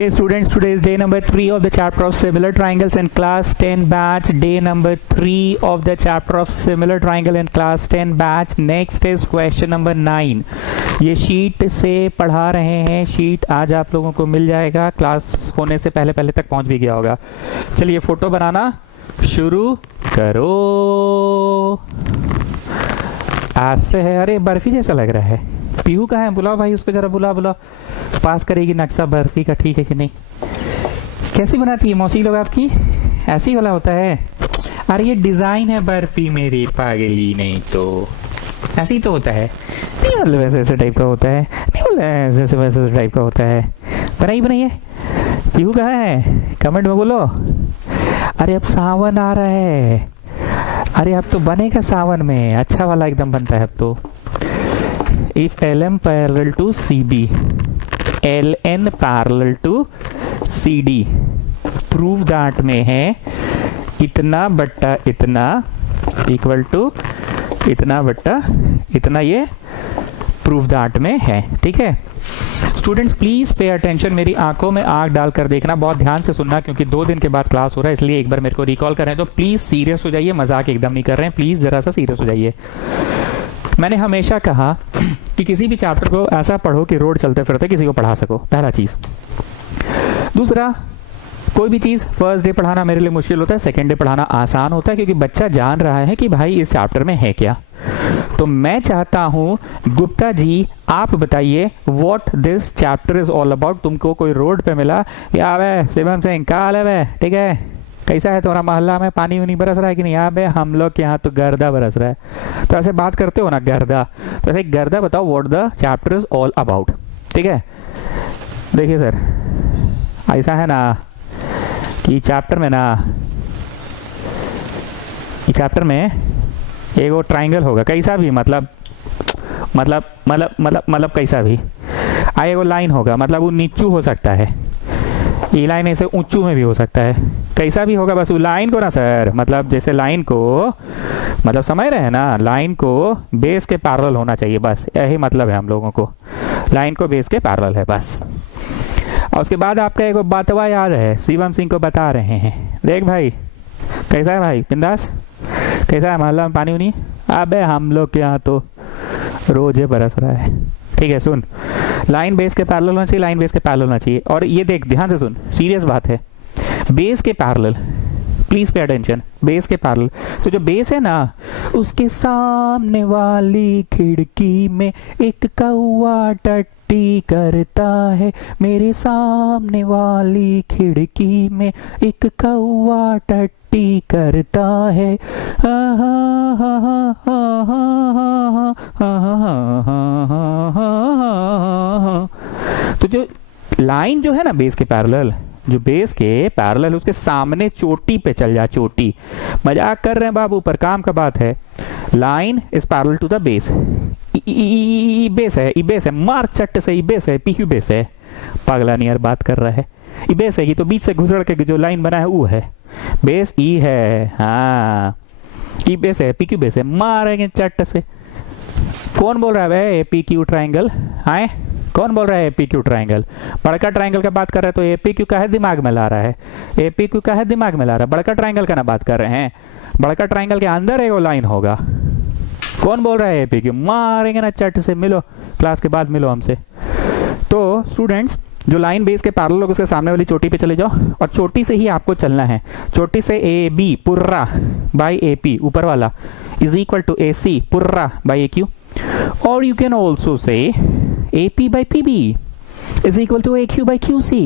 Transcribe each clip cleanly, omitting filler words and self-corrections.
Hey students, today is day number 3 of the chapter of similar triangles in class 10 batch. Day number 3 of the chapter of similar triangle in class 10 batch. Next is question number 9. ये sheet से पढ़ा रहे हैं. Sheet आज आप लोगों को मिल जाएगा. क्लास होने से पहले पहले तक पहुंच भी गया होगा. चलिए फोटो बनाना शुरू करो. आज से है. अरे बर्फी जैसा लग रहा है. पीहू कहाँ है? बुलाओ भाई उसको जरा. बुलाओ. पास करेगी नक्शा बर्फी का. ठीक है कि नहीं? कैसी बनाती है मौसी लोग आपकी? ऐसी वाला होता है. अरे ये डिजाइन है बर्फी मेरी पागली. नहीं तो ऐसी तो होता है. नहीं मतलब ऐसे ऐसे टाइप का होता है. नहीं बोल ऐसे वैसे टाइप का होता है. बनाइए. पीहू कहाँ है? कमेंट में बोलो. अरे अब सावन आ रहा है. अरे अब तो बनेगा सावन में. अच्छा वाला एकदम बनता है अब तो. If LM parallel to CB, LN parallel to CD, prove that में है इतना बट्टा इतना इक्वल टू इतना बट्टा इतना. ये प्रूव दैट में है. ठीक है स्टूडेंट्स, प्लीज पे अटेंशन. मेरी आंखों में आंख डालकर देखना. बहुत ध्यान से सुनना क्योंकि 2 दिन के बाद क्लास हो रहा है, इसलिए एक बार मेरे को रिकॉल कर रहे हैं. तो प्लीज सीरियस हो जाइए. मजाक एकदम नहीं कर रहे हैं. प्लीज जरा सा सीरियस हो जाइए. मैंने हमेशा कहा कि किसी भी चैप्टर को ऐसा पढ़ो कि रोड चलते फिरते किसी को पढ़ा सको. पहला चीज. दूसरा, कोई भी चीज फर्स्ट डे पढ़ाना मेरे लिए मुश्किल होता है. सेकेंड डे पढ़ाना आसान होता है क्योंकि बच्चा जान रहा है कि भाई इस चैप्टर में है क्या. तो मैं चाहता हूं गुप्ता जी आप बताइए what this chapter is all about. तुमको कोई रोड पे मिला या शिवम सिंह का हाल है? ठीक है, कैसा है तुम्हारा मोहल्ला में? पानी उनी बरस रहा है कि नहीं? यहाँ पे हम लोग के यहाँ तो गर्दा बरस रहा है. तो ऐसे बात करते हो ना, गर्दा. तो ऐसे गर्दा बताओ what the chapter is all about. ठीक है, देखिए सर ऐसा है ना कि चैप्टर में एक वो ट्राइंगल होगा. कैसा भी मतलब कैसा भी. एगो लाइन होगा. मतलब वो नीचू हो सकता है. ये लाइन ऐसे ऊंचू में भी हो सकता है. कैसा भी होगा. बस वो लाइन को ना सर, मतलब जैसे लाइन को मतलब समझ रहे हैं ना, लाइन को बेस के पैरेलल होना चाहिए. बस यही मतलब है हम लोगों को. लाइन को बेस के पैरेलल है बस. और उसके बाद आपका एक बातवा याद है, शिवम सिंह को बता रहे हैं. देख भाई कैसा है भाई बिंदास. कैसा है मोहल्ला में पानी उनी? अबे हम लोग के यहाँ तो रोज बरस रहा है. ठीक है सुन, लाइन बेस के पैरेलल होना चाहिए. लाइन बेस के पैरेलल होना चाहिए. और ये देख ध्यान से सुन, सीरियस बात है. बेस के parallel, please pay attention. Base के पैरेलल. तो जो बेस है ना, उसके सामने वाली खिड़की में एक कौवा टट्टी करता है. मेरे सामने वाली खिड़की में एक कौवा टट्टी करता है. तो जो लाइन जो है ना बेस के पैरेलल, जो बेस के पैरेलल उसके सामने चोटी पे चल जा. चोटी मजाक कर रहे हैं बाबू, पर काम का बात है. Line is parallel to the base. Base है. ई बेस है. मार चट्ट से. ई बेस है. पीक्यू बेस है. पागला नहीं यार बात कर रहा है. ई बेस है. ये तो बीच से घुसड़ के जो लाइन बना है वो है बेस. ई है. हाँ ई बेस है. पीक्यू बेस है. मारेंगे चट्ट से. कौन बोल रहा है भाई पीक्यू ट्राइंगल? आए कौन बोल रहा है एपीक्यू ट्राइंगल? बड़का ट्राइंगल का बात कर रहे हैं तो एपीक्यू का है दिमाग में ला रहा है. एपीक्यू का है दिमाग में ला रहा है. बड़का ट्राइंगल का ना बात कर रहे हैं. बड़का ट्राइंगल के अंदर एक लाइन होगा. कौन बोल रहा है एपीक्यू? मारेंगे ना चट से. मिलो क्लास के बाद मिलो हमसे. तो स्टूडेंट्स, जो लाइन बेस के पैरेलल होगा उसके सामने वाली चोटी पे चले जाओ और चोटी से ही आपको चलना है. चोटी से ए बी पुर्रा बाई ए पी ऊपर वाला is equal to A C पुर्रा बाई ए क्यू. और you can also say AP by PB is equal to AQ by QC.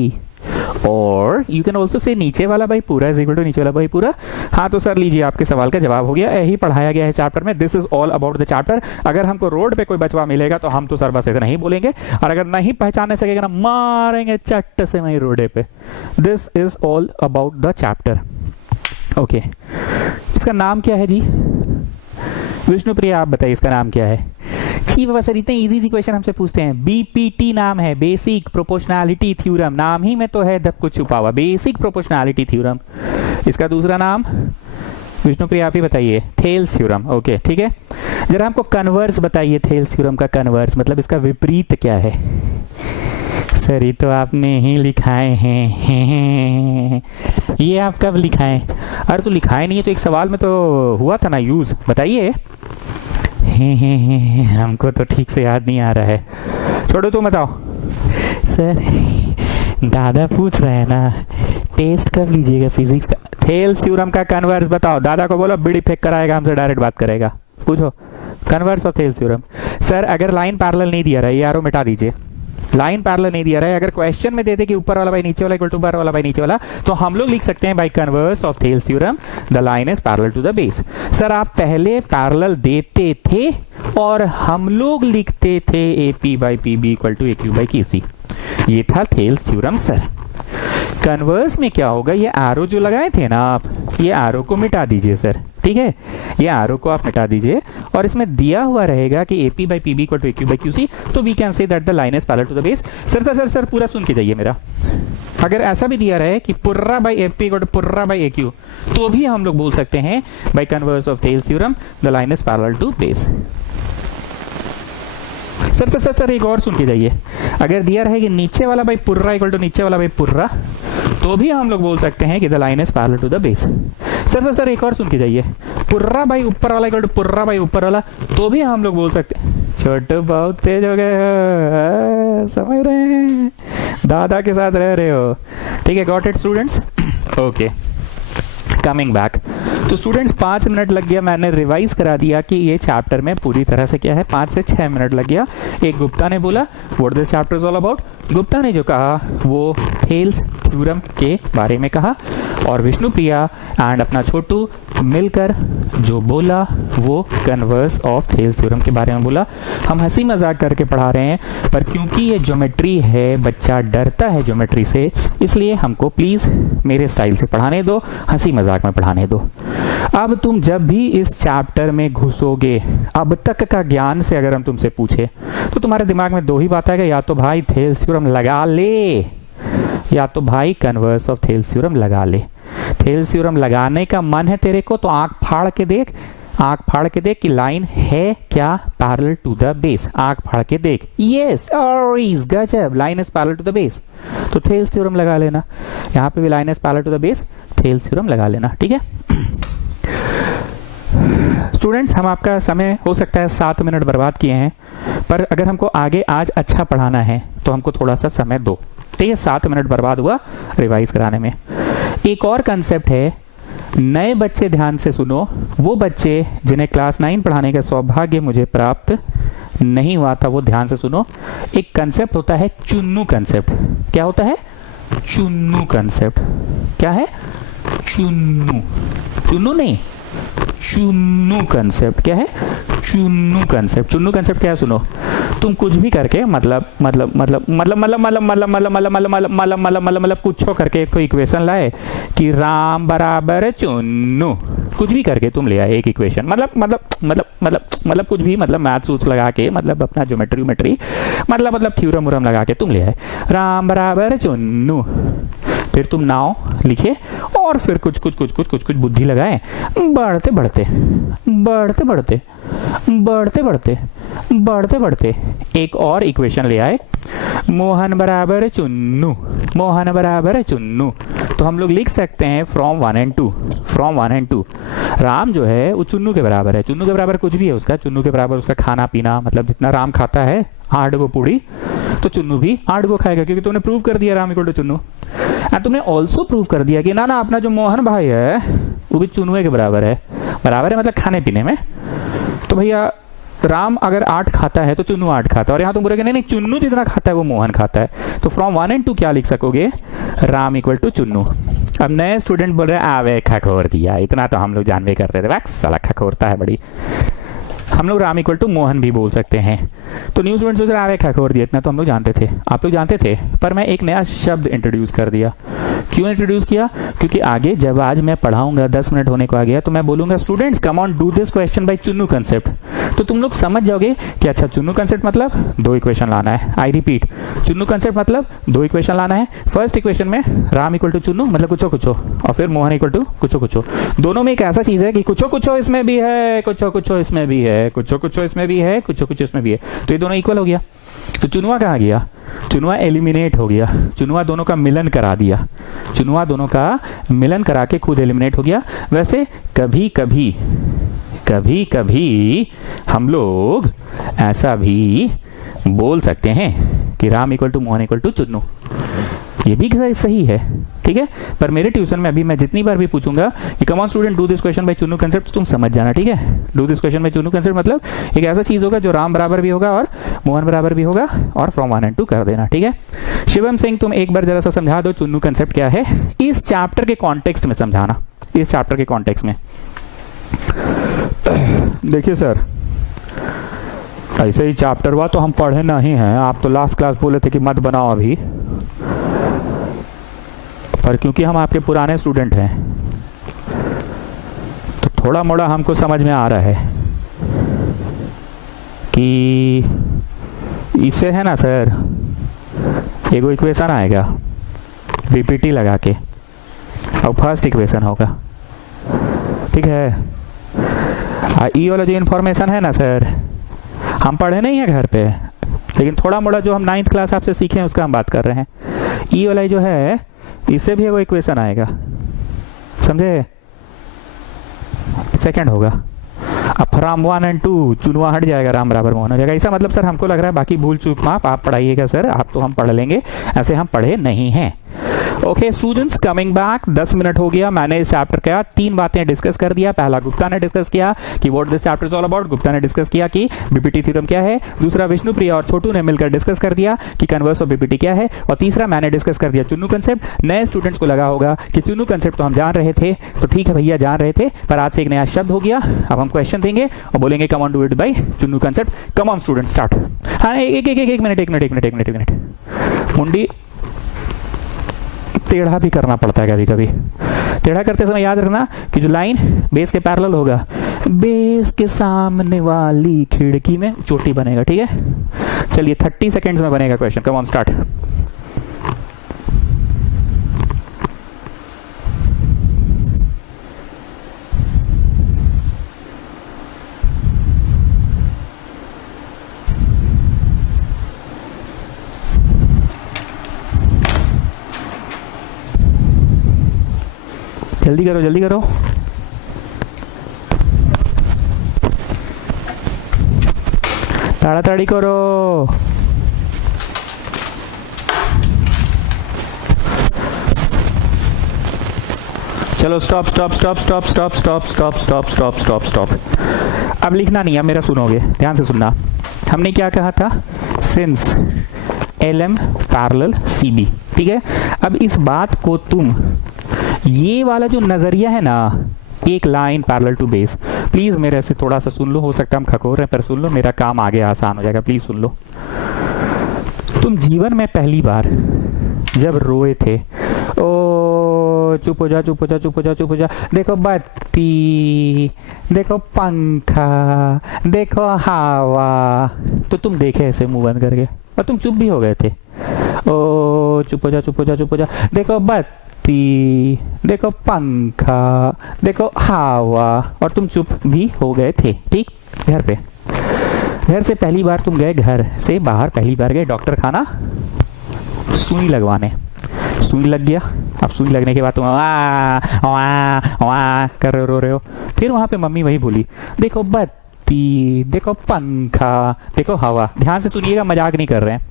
और यू कैन ऑल्सो से नीचे वाला बाई पूरा इज इक्वल टू नीचे वाला बाई पूरा. हाँ तो सर लीजिए आपके सवाल का जवाब हो गया. यही पढ़ाया गया है चैप्टर में. This is all about the chapter. अगर हमको रोड पे कोई बचवा मिलेगा तो हम तो सर बस इतना ही बोलेंगे. और अगर नहीं पहचानने सकेगा ना, मारेंगे चट्ट से वही रोडे पे. This is all about the chapter. Okay, इसका नाम क्या है जी? विष्णुप्रिया आप बताइए इसका नाम क्या है? छी बाबा सर इतने इजी क्वेश्चन हमसे पूछते हैं. बीपीटी नाम है, बेसिक प्रोपोर्शनैलिटी थ्योरम. नाम ही में तो है दब कुछ छुपा हुआ. Basic proportionality theorem. इसका दूसरा नाम विष्णुप्रिया आप ही बताइए. Thales theorem. ओके ठीक है. जरा हमको कन्वर्स बताइए. थेल्स थ्योरम का कन्वर्स मतलब इसका विपरीत क्या है? सर ये तो आपने ही लिखाए हैं। ये आप कब लिखाए? अरे तो लिखाए नहीं है तो एक सवाल में तो हुआ था ना यूज, बताइए। हमको तो ठीक से याद नहीं आ रहा है, छोड़ो तुम बताओ। सर दादा पूछ रहे हैं ना, टेस्ट कब लीजिएगा फिजिक्स का? थेल्स थ्योरम का कन्वर्स बताओ। दादा को बोलो बीड़ी फेंक कर आएगा, हमसे डायरेक्ट बात करेगा। पूछो converse of Thales theorem. Sir अगर लाइन पैरेलल नहीं दिया रहा है, ये आरो मिटा दीजिए। लाइन पैरेलल नहीं दिया रहा है, अगर क्वेश्चन में देते कि ऊपर वाला बाई नीचे वाला इक्वल टू ऊपर वाला बाई नीचे वाला, तो हम लोग लिख सकते हैं by converse of Thales theorem the line is parallel to the base. Sir आप पहले पैरेलल देते थे और हम लोग लिखते थे AP by PB equal to AQ by KC। ये था थेल्स थ्योरम सर। कन्वर्स में क्या होगा, ये एरो जो लगाए थे ना आप, ये एरो को मिटा दीजिए सर, ठीक है। ये एरो को आप मिटा दीजिए और इसमें दिया हुआ रहेगा कि AP by PB equal to AQ by QC, तो we can say that the line is parallel to the base. Sir sir sir sir पूरा सुन के जाइए मेरा। अगर ऐसा भी दिया रहे कि पुर्रा बाई AP इक्वल टू पुर्रा बाई AQ, तो भी हम लोग बोल सकते हैं by converse of Thales theorem the line is parallel to base. Sir sir sir sir एक और सुन के जाइए। अगर दिया रहे कि नीचे वाला बाई पुर्रा इक्वल टू नीचे वाला बाई पुर्रा, तो भी हम लोग बोल सकते हैं कि the line is parallel to the base. Sir sir sir एक और सुन के जाइए। पुर्रा बाई ऊपर वाला इक्वल टू पुर्रा बाई ऊपर वाला, तो भी हम लोग बोल सकते हैं। छोटे बहुत तेज हो गए हो, समझ रहे हैं, दादा के साथ रह रहे हो, ठीक है। Got it students? Okay, coming back. तो स्टूडेंट्स 5 मिनट लग गया, मैंने रिवाइज करा दिया कि ये चैप्टर में पूरी तरह से क्या है, 5 से 6 मिनट लग गया। एक गुप्ता ने बोला what this chapter is all about. Gupta ने जो कहा वो थेल्स थ्योरम के बारे में कहा, और विष्णुप्रिया एंड अपना छोटू मिलकर जो बोला वो कन्वर्स ऑफ थेल्स थ्योरम के बारे में बोला। हम हंसी मजाक करके पढ़ा रहे हैं, पर क्योंकि ये ज्योमेट्री है, बच्चा डरता है ज्योमेट्री से, इसलिए हमको प्लीज मेरे स्टाइल से पढ़ाने दो, हंसी मजाक में पढ़ाने दो। अब तुम जब भी इस चैप्टर में घुसोगे, अब तक का ज्ञान से अगर हम तुमसे पूछे, तो तुम्हारे दिमाग में दो ही बात आएगा, या तो भाई थेल्स थ्योरम लगा ले, या तो भाई कन्वर्स ऑफ थेल्स थ्योरम लगा ले। थेल्स थ्योरम लगाने का मन है तेरे को, तो आंख फाड़ के देख, आंख फाड़ के देख कि लाइन है क्या पैरेलल टू द बेस। आंख फाड़ के देख, यस और इज गजब, line is parallel to the base, तो थेल्स थ्योरम लगा लेना। यहाँ पे भी line is parallel to the base, Thales theorem लगा लेना, ठीक है। स्टूडेंट्स हम आपका समय हो सकता है 7 मिनट बर्बाद किए हैं, पर अगर हमको आगे आज अच्छा पढ़ाना है तो हमको थोड़ा सा समय दो, ठीक है। 7 मिनट बर्बाद हुआ रिवाइज कराने में। एक और कंसेप्ट है, नए बच्चे ध्यान से सुनो, वो बच्चे जिन्हें क्लास 9 पढ़ाने का सौभाग्य मुझे प्राप्त नहीं हुआ था, वो ध्यान से सुनो। एक कंसेप्ट होता है चुन्नू कंसेप्ट। क्या होता है? चुन्नू कंसेप्ट। क्या है? चुन्नू, चुन्नू नहीं, चुन्नू कंसेप्ट। क्या है? चुन्नू कंसेप्ट। चुन्नू कंसेप्ट क्या है सुनो, तुम कुछ भी करके मतलब कुछ करके कोई इक्वेशन लाए कि राम बराबर चुन्नू, कुछ भी करके तुम ले आए एक इक्वेशन, मतलब कुछ भी, मतलब मैथ सूत्र लगा के, मतलब अपना ज्योमेट्री मतलब थ्योरम उरम लगा के तुम ले आए राम बराबर चुन्नू। फिर तुम नाव लिखे और फिर कुछ बुद्धि लगाए, बढ़ते बढ़ते एक और इक्वेशन ले आए, मोहन बराबर चुन्नू, मोहन बराबर चुन्नू। तो हम लोग लिख सकते हैं फ्रॉम 1 and 2, राम जो है वो चुन्नू के बराबर है। चुन्नू के बराबर कुछ भी है उसका, चुन्नू के बराबर उसका खाना पीना, मतलब जितना राम खाता है 8 गो पूड़ी, तो चुन्नू भी 8 गो खाएगा, क्योंकि तुमने प्रूव कर दिया राम इक्वल टू चुन्नू। तुमने ऑल्सो प्रूव कर दिया कि ना अपना जो मोहन भाई है वो भी चुन्नू के बराबर है मतलब खाने पीने में। तो भैया राम अगर 8 खाता है तो चुन्नू 8 खाता है, और यहाँ तुम बोलोगे नहीं चुन्नू जितना खाता है वो मोहन खाता है, तो फ्रॉम 1 and 2 क्या लिख सकोगे, राम इक्वल टू चुन्नू। अब नए स्टूडेंट बोल रहे हैं आवे खखोर दिया, इतना तो हम लोग जानवे करते थे, वैक्स साला खखोरता है बड़ी। हम लोग राम इक्वल टू मोहन भी बोल सकते हैं। तो न्यू स्टूडेंट्स आवे खखोर दिया, इतना तो हम लोग जानते थे, आप लोग जानते थे, पर मैं एक नया शब्द इंट्रोड्यूस कर दिया, क्यों इंट्रोड्यूस किया? क्योंकि आगे जब आज मैं पढ़ाऊंगा 10 मिनट होने को आ गया तो मैं बोलूंगा students come on do this question by Chunnu concept, तो तुम लोग समझ जाओगे कि अच्छा चुन्नू कंसेप्ट मतलब 2 इक्वेशन लाना है। आई रिपीट, चुन्नू कंसेप्ट मतलब 2 इक्वेशन लाना है। फर्स्ट इक्वेशन में राम इक्वल टू चुन्नू मतलब कुछो कुछो, और फिर मोहन इक्वल टू कुछो कुछो। दोनों में एक ऐसा चीज है कि कुछो कुछो इसमें भी है, कुछो कुछो इसमें भी है, कुछो कुछो इसमें भी है, कुछो कुछो इसमें भी है, तो ये दोनों इक्वल हो गया। तो चुनुआ कहाँ गया? चुनुआ एलिमिनेट हो गया। चुनुआ दोनों का मिलन करा दिया, चुनुआ दोनों का मिलन करा के खुद एलिमिनेट हो गया। वैसे कभी कभी कभी कभी हम लोग ऐसा भी बोल सकते हैं कि Ram equal to Mohan equal to Chunnu, ये भी सही है, ठीक है। पर मेरे ट्यूशन में अभी मैं जितनी बार भी पूछूंगा कि come on student do this question by Chunnu concept, तुम समझ जाना, ठीक है। Do this question by Chunnu concept मतलब एक ऐसा चीज होगा जो राम बराबर भी होगा और मोहन बराबर भी होगा, और फ्रॉम 1 and 2 कर देना, ठीक है। शिवम सिंह तुम एक बार जरा सा समझा दो चुन्नू कंसेप्ट क्या है, इस चैप्टर के कॉन्टेक्स्ट में समझाना, इस चैप्टर के कॉन्टेक्स्ट में। देखिए सर, ऐसे ही चैप्टर हुआ तो हम पढ़े नहीं हैं, आप तो लास्ट क्लास बोले थे कि मत बनाओ अभी, पर क्योंकि हम आपके पुराने स्टूडेंट हैं तो थोड़ा मोड़ा हमको समझ में आ रहा है कि इससे है ना सर एगो इक्वेशन आएगा बीपीटी लगा के और फर्स्ट इक्वेशन होगा, ठीक है। ई वाला जो इन्फॉर्मेशन है ना सर, हम पढ़े नहीं है घर पे, लेकिन थोड़ा मोड़ा जो हम 9th क्लास आपसे सीखे हैं उसका हम बात कर रहे हैं। ई वाला जो है इससे भी वो इक्वेशन आएगा, समझे, सेकंड होगा। अब फ्रॉम 1 and 2 चुनवा हट जाएगा, राम बराबर मोहन हो जाएगा। ऐसा मतलब सर हमको लग रहा है, बाकी भूल चूक माफ आप पढ़ाइएगा सर, आप तो हम पढ़ लेंगे, ऐसे हम पढ़े नहीं हैं। Okay students, coming back, 10 minute हो गया। मैंने इस चैप्टर का 3 बातें डिस्कस कर दिया। पहला गुप्ता ने डिस्कस किया कि what this chapter is all about, Gupta ने डिस्कस किया कि बीपीटी थ्योरम क्या है। दूसरा विष्णुप्रिया और छोटू ने मिलकर डिस्कस कर दिया कि कन्वर्स ऑफ बीपीटी क्या है। और तीसरा मैंने डिस्कस कर दिया चुन्नू कंसेप्ट। नए स्टूडेंट्स को लगा होगा कि चुन्नू कंसेप्ट तो हम जान रहे थे, तो ठीक है भैया जान रहे थे, पर आज से एक नया शब्द हो गया। अब हम क्वेश्चन देंगे और बोलेंगे come on do it by Chunnu concept. Come on student start. हाँ एक मिनट मुंडी टेढ़ा भी करना पड़ता है कभी कभी। टेढ़ा करते समय याद रखना कि जो लाइन बेस के पैरेलल होगा, बेस के सामने वाली खिड़की में चोटी बनेगा, ठीक है। चलिए 30 सेकेंड्स में बनेगा क्वेश्चन। Come on start. जल्दी करो जल्दी करो। ताड़ाताड़ी करो। चलो stop stop stop stop stop stop stop stop stop stop stop. अब लिखना नहीं, अब मेरा सुनोगे, ध्यान से सुनना। हमने क्या कहा था? सिंस LM पैरेलल CB, ठीक है। अब इस बात को तुम, ये वाला जो नजरिया है ना, एक line parallel to base, please मेरे से थोड़ा सा सुन लो। हो सकता है हम खकोर रहे, पर सुन लो, मेरा काम आगे आसान हो जाएगा। प्लीज सुन लो। तुम जीवन में पहली बार जब रोए थे, ओ चुप हो जा चुप हो जा चुप हो जा चुप हो जा, देखो बत्ती, देखो पंखा, देखो हवा, तो तुम देखे ऐसे मुंह बंद करके और तुम चुप भी हो गए थे। ओ चुप हो जा चुप हो जा चुप हो जा, देखो बत्ती, देखो पंखा, देखो हवा, और तुम चुप भी हो गए थे, ठीक। घर पे, घर से पहली बार तुम गए, घर से बाहर पहली बार गए डॉक्टर खाना सुई लगवाने, सुई लग गया। अब सुई लगने के बाद तुम वा कर रो रहे हो। फिर वहां पे मम्मी वही बोली, देखो बत्ती, देखो पंखा, देखो हवा। ध्यान से सुनिएगा, मजाक नहीं कर रहे हैं।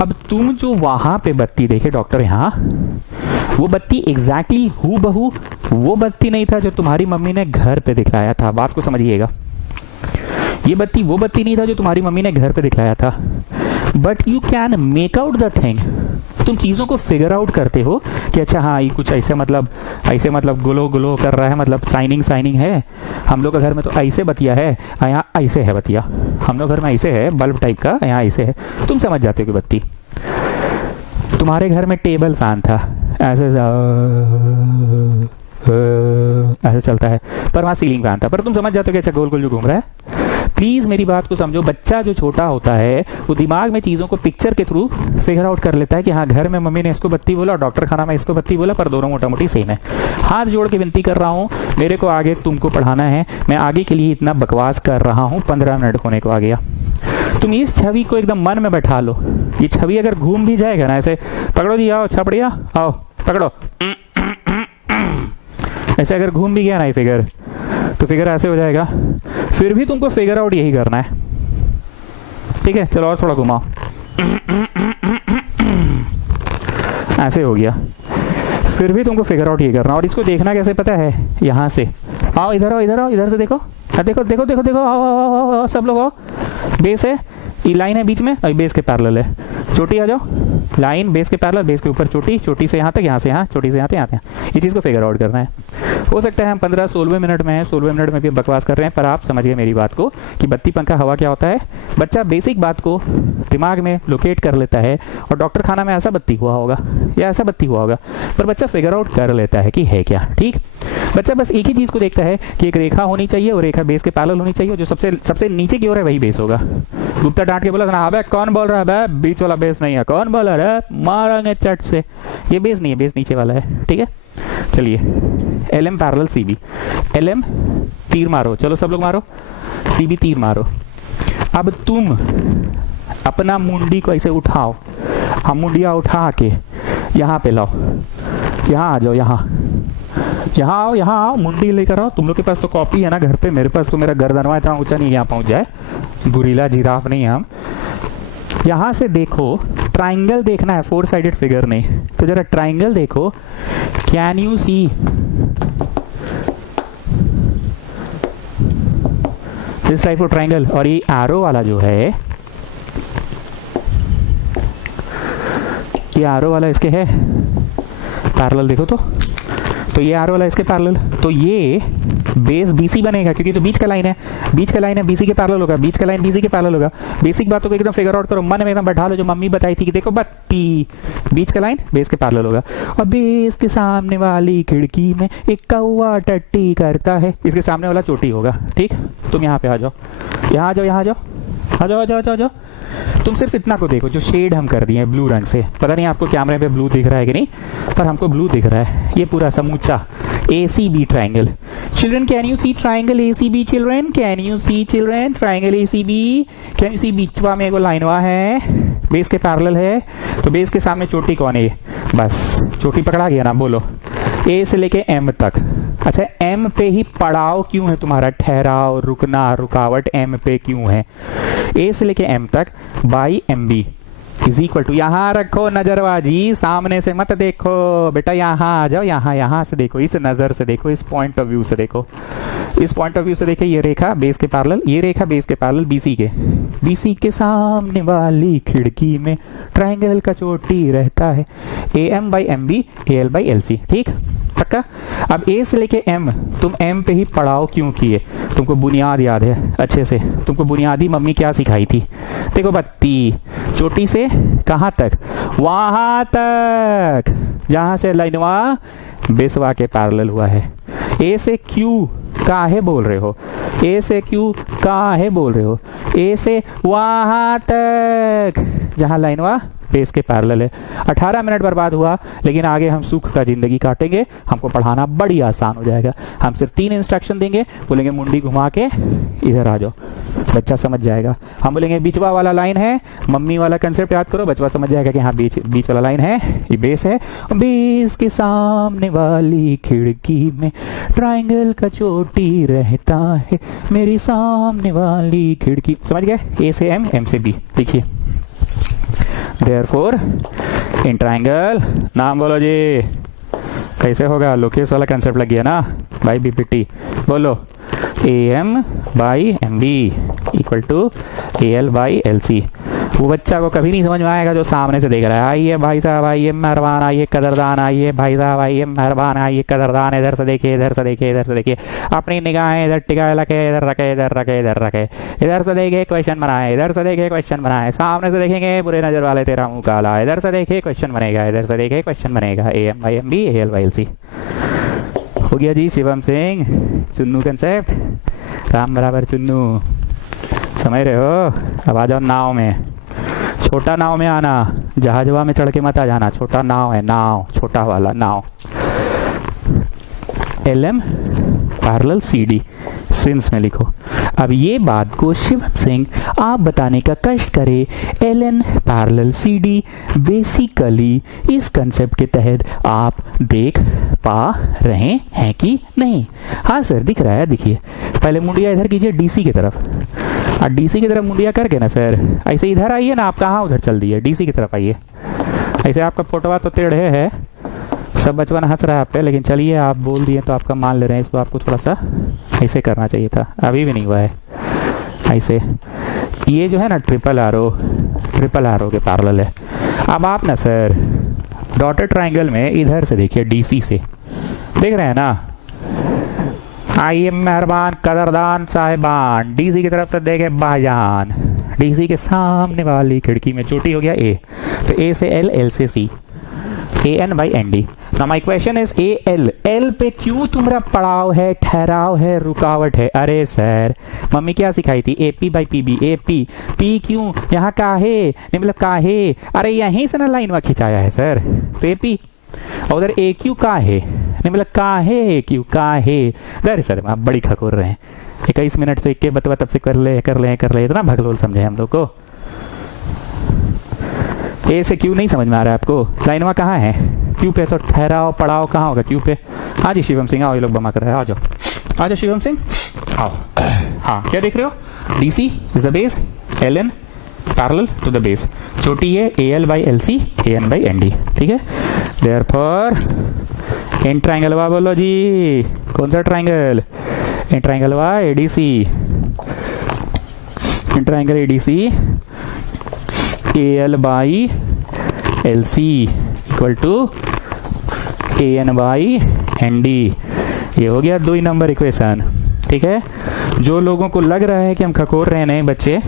अब तुम जो वहां पे बत्ती देखे डॉक्टर यहाँ, वो बत्ती एग्जैक्टली हूबहू वो बत्ती नहीं था जो तुम्हारी मम्मी ने घर पे दिखलाया था। बात को समझिएगा, ये बत्ती वो बत्ती नहीं था जो तुम्हारी मम्मी ने घर पे दिखलाया था। But you can make out the thing, तुम चीजों को फिगर आउट करते हो कि अच्छा हाँ ये कुछ ऐसे मतलब ग्लो ग्लो कर रहा है, मतलब शाइनिंग शाइनिंग है। हम लोग के घर में तो ऐसे बतिया है, यहाँ ऐसे है बतिया। हम लोग घर में ऐसे है बल्ब टाइप का, यहाँ ऐसे है। तुम समझ जाते हो कि बत्ती। तुम्हारे घर में टेबल फैन था, ऐसे ऐसे चलता है, पर वहाँ सीलिंग फैन था। पर तुम समझ जाते हो कि अच्छा गोल गोल जो घूम रहा है। प्लीज मेरी बात को समझो, बच्चा जो छोटा होता है वो दिमाग में चीजों को पिक्चर के थ्रू फिगर आउट कर लेता है कि हाँ घर में मम्मी ने इसको बत्ती बोला और डॉक्टर खाना में इसको बत्ती बोला, पर दोनों मोटा मोटी सेम है। हाथ जोड़ के विनती कर रहा हूँ, मेरे को आगे तुमको पढ़ाना है, मैं आगे के लिए इतना बकवास कर रहा हूँ, 15 मिनट होने को आ गया। तुम इस छवि को एकदम मन में बैठा लो। ये छवि अगर घूम भी जाएगा ना, ऐसे पकड़ो जी, आओ छपड़िया आओ पकड़ो, ऐसे अगर घूम भी गया ना ये फिगर, तो फिगर ऐसे हो जाएगा। फिर भी तुमको फिगर आउट यही करना है, ठीक है? चलो और थोड़ा घुमाओ, ऐसे हो गया। फिर भी तुमको फिगर आउट ये करना। और इसको देखना कैसे पता है? यहाँ से आओ, इधर आओ, इधर आओ, इधर से देखो, देखो देखो देखो देखो, आओ आओ आओ आओ, सब लोग आओ। बेस है, ये लाइन है बीच में, और बेस के पैरेलल है। चोटी आ जाओ, लाइन बेस के पैरेलल, बेस के ऊपर चोटी, चोटी से यहाँ तक, यहाँ से यहाँ, चोटी से यहाँ तक, यहाँ तक। ये चीज़ को फिगर आउट करना है। हो सकता है हम 15-16 मिनट में हैं, 16 मिनट में भी बकवास कर रहे हैं, पर आप समझ गए मेरी बात को कि बत्ती पंखा हवा क्या होता है। बच्चा बेसिक बात को दिमाग में लोकेट कर लेता है, और डॉक्टर खाना में ऐसा बत्ती हुआ होगा या ऐसा बत्ती हुआ होगा, पर बच्चा फिगर आउट कर लेता है कि है क्या। ठीक, बच्चा बस एक ही चीज़ को देखता है कि एक रेखा होनी चाहिए, और रेखा बेस के पैरेलल होनी चाहिए, जो सबसे नीचे की ओर है वही बेस होगा। गुप्ता डांट के बोला था ना, अबे कौन बोल रहा है, अबे बीच वाला बेस नहीं है, कौन बोल रहा है, मारेंगे चट से। ये बेस नहीं है, बेस नीचे वाला है, ठीक है? चलिए, LM पैरेलल CB, LM तीर मारो, चलो सब लोग मारो, CB तीर मारो। अब तुम अपना मुंडी को ऐसे उठाओ, हम मुंडिया उठा के यहाँ पे लाओ, यहाँ आ जाओ, यहाँ आओ, यहाँ आओ, मुंडी लेकर आओ। तुम लोग के पास तो कॉपी है ना घर पे, मेरे पास तो मेरा गर्दनवा इतना ऊंचा नहीं यहाँ पहुँच जाए, गुरीला जिराफ नहीं हम। यहाँ से देखो, ट्राइंगल देखना है, 4 साइडेड फिगर नहीं, तो जरा ट्राइंगल देखो। Can you see this type of triangle? और ये एरो वाला जो है, ये एरो वाला इसके है पैरेलल, देखो तो ये एरो वाला इसके पैरेलल, तो ये बेस BC बनेगा, क्योंकि तो बीच का लाइन है, बीच का लाइन है BC के पैरेलल होगा, बीच का लाइन BC के पैरेलल होगा। बेसिक बातों को एकदम फिगर आउट करो, मन में एकदम बैठा लो, जो मम्मी बताई थी कि देखो बत्ती, बीच का लाइन बेस के पैरेलल होगा, और बेस के सामने वाली खिड़की में एक कौवा टट्टी करता है, इसके सामने वाला चोटी होगा। ठीक, तुम यहाँ पे आ जाओ, यहाँ आ जाओ, यहाँ आ जाओ, आ जाओ, आ जाओ, आ जाओ। तुम सिर्फ इतना को देखो, जो शेड हम कर दिए हैं ब्लू रंग से, पता नहीं आपको कैमरे पे ब्लू दिख रहा है कि नहीं, पर हमको ब्लू दिख रहा है। ये पूरा समूचा ACB triangle. Children, can you see triangle ACB? Children, can you see children triangle ACB? Can you see? बीचवा में एगो लाइनवा है, बेस के पैरेलल है, तो बेस के सामने चोटी कौन है? बस चोटी पकड़ा गया ना, बोलो। A से लेके M तक। अच्छा, M पे ही पड़ाव क्यों है तुम्हारा? ठहराव, रुकना, रुकावट M पे क्यों है? A से लेके M तक by MB is equal to, यहाँ रखो नजरबाजी, सामने से मत देखो बेटा, यहाँ आ जाओ, यहाँ से देखो, इस नजर से देखो, इस पॉइंट ऑफ व्यू से देखो, इस पॉइंट ऑफ व्यू से देखिए। ये रेखा बेस के पैरेलल, ये रेखा बेस के पैरेलल BC के सामने वाली खिड़की में ट्राइंगल का चोटी रहता है, AM by MB, AL by LC। ठीक, पक्का? अब A से लेके M, तुम M पे ही पड़ाव क्यों किए? तुमको बुनियाद याद है अच्छे से, तुमको बुनियादी मम्मी क्या सिखाई थी? देखो बत्ती, चोटी से कहाँ तक? वहां तक जहां से लाइनवा बेसवा के पैरेलल हुआ है। A से Q काहे बोल रहे हो? A से Q काहे बोल रहे हो? A से वहां तक जहां लाइनवा बेस के पैरेलल है। 18 मिनट बर्बाद हुआ, लेकिन आगे हम सुख का जिंदगी काटेंगे, हमको पढ़ाना बड़ी आसान हो जाएगा। हम सिर्फ 3 इंस्ट्रक्शन देंगे, बोलेंगे मुंडी घुमा के इधर आ जाओ, बच्चा समझ जाएगा। हम बोलेंगे बीचवा वाला लाइन है, मम्मी वाला कंसेप्ट याद करो, बच्चा समझ जाएगा कि हाँ बीच वाला लाइन है, ये बेस है, बेस के सामने वाली खिड़की में ट्राइंगल का चोटी रहता है, मेरी सामने वाली खिड़की। समझ गए? A से M, M से B। देखिए, Therefore, in triangle, नाम बोलो जी, कैसे होगा? लोकेश वाला कंसेप्ट लग गया ना बाई BPT, बोलो। AM by MB equal to AL by LC। वो बच्चा को कभी नहीं समझ में आएगा जो सामने से देख रहा है। आइए भाई साहब, आइए मेहरबान, आइए कदरदान, आइए भाई साहब, आइए मेहरबान, आइए कदरदान, इधर से देखिए, इधर से देखिए, इधर से देखिए, अपनी निगाहें इधर टिकाए रखे, इधर रखे, इधर रखे, इधर रखे, इधर से देखिए क्वेश्चन बनाए, इधर से देखिए क्वेश्चन बनाए, सामने से देखेंगे बुरे नजर वाले तेरा मुंह काला, इधर से देखिए क्वेश्चन बनेगा, इधर से देखिए क्वेश्चन बनेगा। AMYMB ALYLC हो गया जी। शिवम सिंह, चुन्नू कंसेप्ट, राम बराबर चुन्नू, समझ रहे हो? अब आ जाओ नाव में। छोटा नाव में आना, जहाजवा में चढ़ के मत आ जाना। छोटा नाव है, नाव, छोटा वाला नाव। LM पैरेलल CD सिंस में लिखो। अब ये बात को शिवम सिंह आप बताने का कष्ट करे। LN पैरेलल CD बेसिकली इस कंसेप्ट के तहत आप देख पा रहे हैं कि नहीं? हाँ सर दिख रहा है। देखिए पहले मुंडिया इधर कीजिए DC की तरफ, और DC की तरफ मुंडिया करके ना सर ऐसे इधर आइए ना। आप कहाँ उधर चल दिए? DC की तरफ आइए। ऐसे आपका फोटोवा तो टेढ़े है, सब बचपन हंस रहा है आप पे, लेकिन चलिए आप बोल दिए तो आपका मान ले रहे हैं। इसको आपको थोड़ा सा ऐसे करना चाहिए था, अभी भी नहीं हुआ है ऐसे। ये जो है ना ट्रिपल आरो के पैरेलल है। अब आप ना सर डॉटेड ट्रायंगल में इधर से देखिए, DC से देख रहे हैं ना। आइए मेहरबान कदरदान साहिबान, DC की तरफ से देखे भाईजान। DC के सामने वाली खिड़की में चोटी हो गया A, तो A से L, L से C, AN/ND। Now my question is L पे क्यों तुम्हारा पड़ाव है, ठहराव है, रुकावट है? अरे सर मम्मी क्या सिखाई थी? AP/PB, AP P क्यों यहाँ काहे, नहीं मतलब काहे? अरे यहीं से ना लाइन में खिंचाया है सर, तो AP। और उधर AQ काहे, नहीं मतलब काहे AQ काहे? अरे सर आप बड़ी खकोर रहे हैं। 21 मिनट से इक्के बतवा तब से कर ले इतना भगलोल समझे हम लोग को। A से Q नहीं समझ में आ रहा है आपको? लाइन में कहाँ है? Q पे तो ठहराव पड़ाव कहाँ होगा? Q पे। हाँ जी शिवम सिंह आओ, ये लोग बमा कर रहे हैं। आ जाओ शिवम सिंह आओ। हाँ क्या देख रहे हो? DC is the base, LN parallel to the base, छोटी है AL/LC, AN/ND। ठीक है, देयरफॉर इन ट्रायंगल वा बोलो जी, कौन सा ट्रायंगल? इन ट्रायंगल वा ADC, in triangle ADC AL/LC equal to AN/ND। ये हो गया 2 नंबर इक्वेशन। ठीक है, जो लोगों को लग रहा है कि हम खकोर रहे हैं नए बच्चे,